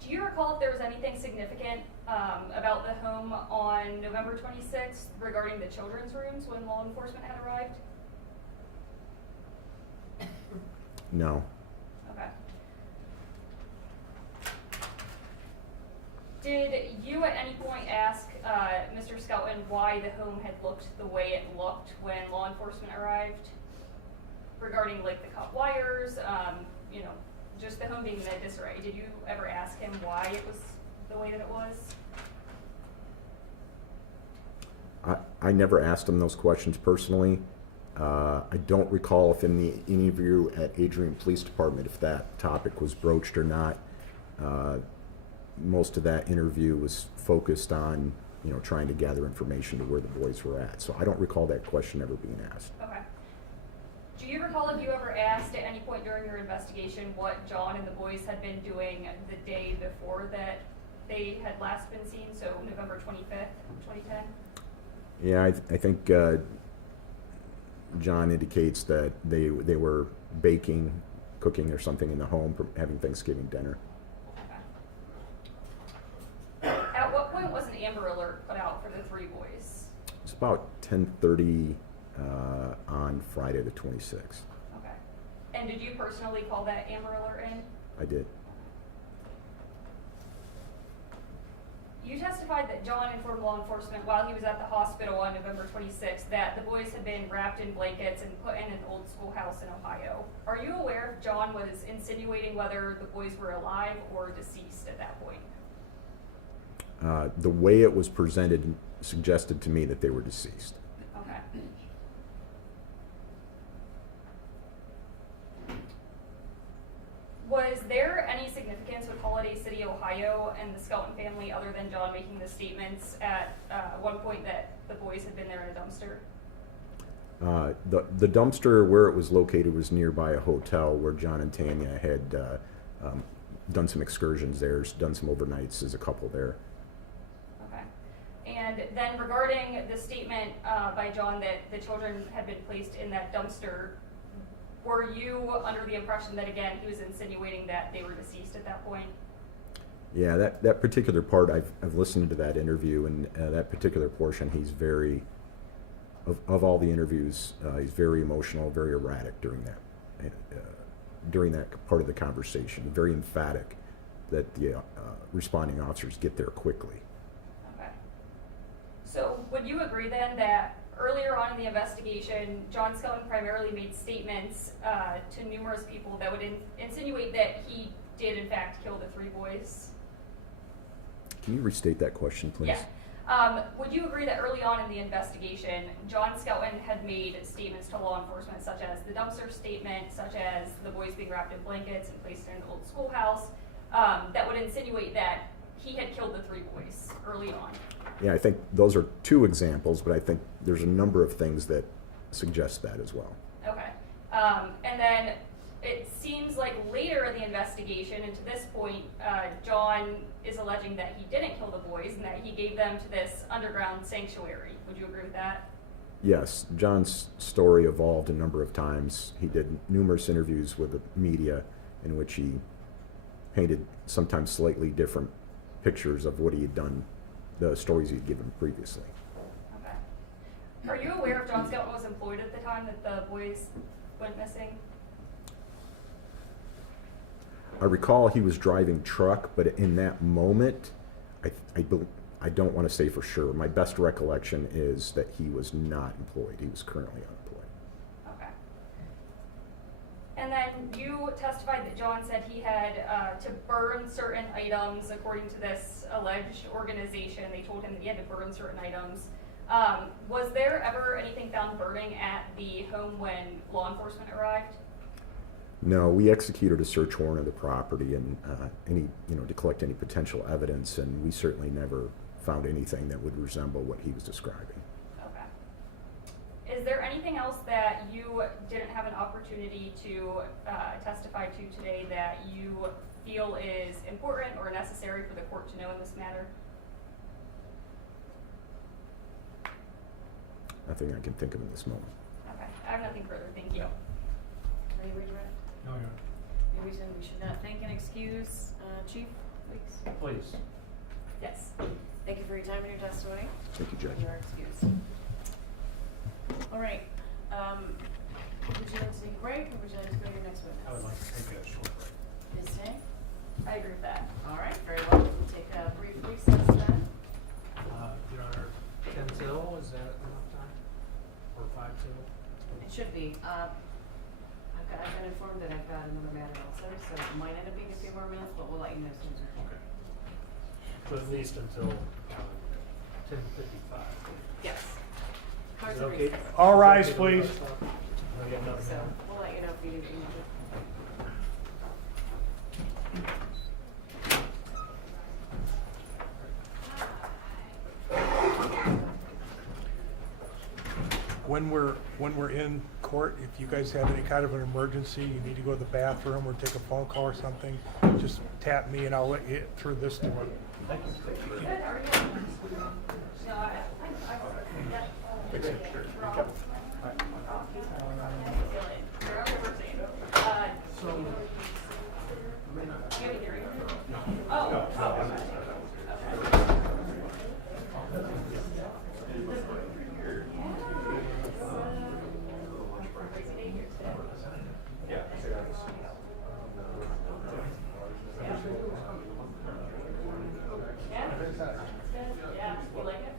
Do you recall if there was anything significant about the home on November 26th regarding the children's rooms when law enforcement had arrived? No. Okay. Did you at any point ask Mr. Skelton why the home had looked the way it looked when law enforcement arrived? Regarding like the cut wires, you know, just the home being in that disarray. Did you ever ask him why it was the way that it was? I never asked him those questions personally. I don't recall if in the interview at Adrian Police Department if that topic was broached or not. Most of that interview was focused on, you know, trying to gather information to where the boys were at. So I don't recall that question ever being asked. Okay. Do you recall if you ever asked at any point during your investigation what John and the boys had been doing the day before that they had last been seen, so November 25th, 2010? Yeah, I think John indicates that they were baking, cooking or something in the home, having Thanksgiving dinner. Okay. At what point was an Amber Alert put out for the 3 boys? It's about 10:30 on Friday the 26th. Okay. And did you personally call that Amber Alert in? I did. You testified that John informed law enforcement while he was at the hospital on November 26th that the boys had been wrapped in blankets and put in an old schoolhouse in Ohio. Are you aware if John was insinuating whether the boys were alive or deceased at that point? The way it was presented suggested to me that they were deceased. Okay. Was there any significance with Holiday City, Ohio and the Skelton family other than John making the statements at one point that the boys had been there in a dumpster? The dumpster where it was located was nearby a hotel where John and Tanya had done some excursions there, done some overnights as a couple there. Okay. And then regarding the statement by John that the children had been placed in that dumpster, were you under the impression that, again, he was insinuating that they were deceased at that point? Yeah, that particular part, I've listened to that interview, and that particular portion, he's very, of all the interviews, he's very emotional, very erratic during that part of the conversation, very emphatic that the responding officers get there quickly. Okay. So would you agree then that earlier on in the investigation, John Skelton primarily made statements to numerous people that would insinuate that he did in fact kill the 3 boys? Can you restate that question, please? Yeah. Would you agree that early on in the investigation, John Skelton had made statements to law enforcement such as the dumpster statement, such as the boys being wrapped in blankets and placed in an old schoolhouse, that would insinuate that he had killed the 3 boys early on? Yeah, I think those are 2 examples, but I think there's a number of things that suggest that as well. Okay. And then it seems like later in the investigation, and to this point, John is alleging that he didn't kill the boys and that he gave them to this underground sanctuary. Would you agree with that? Yes, John's story evolved a number of times. He did numerous interviews with the media in which he painted sometimes slightly different pictures of what he had done, the stories he'd given previously. Okay. Are you aware if John Skelton was employed at the time that the boys went missing? I recall he was driving truck, but in that moment, I don't want to say for sure. My best recollection is that he was not employed. He was currently unemployed. Okay. And then you testified that John said he had to burn certain items according to this alleged organization. They told him that he had to burn certain items. Was there ever anything found burning at the home when law enforcement arrived? No, we executed a search warrant of the property and to collect any potential evidence, and we certainly never found anything that would resemble what he was describing. Okay. Is there anything else that you didn't have an opportunity to testify to today that you feel is important or necessary for the court to know in this matter? nothing I can think of in this moment. Okay, I have nothing further, thank you. Any regret? No, Your Any reason we should not thank and excuse, Chief Weeks? Honor. Please. Yes. Thank you for your time and your testimony. Thank you, Judge. You are excused. All right, would you like to take a break, or would you like to go to your next witness? I would like to take a short break. Ms. Tang? I agree with that. All right, very well. We'll take a brief recess then. Your Honor, 10 till, is that enough time? Or 5 till? It should be. I've been informed that I've got another matter also, so it might end up being a few more minutes, but we'll let you know as soon as we can. Okay. So at least until 10:55. Yes. Is Cards it are okay? recessed. All Is it rise, okay to please. let us talk? No, you have nothing So to add? we'll let you know if you need anything. When we're in court, if you guys have any kind of an emergency, you need to go to the bathroom or take a phone call or something, just tap me and I'll let you get through this door. Yeah, you like it?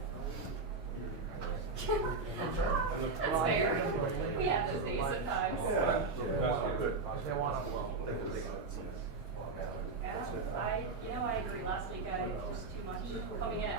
That's fair. We have those days sometimes. Yeah, I agree. Last week I was too much coming in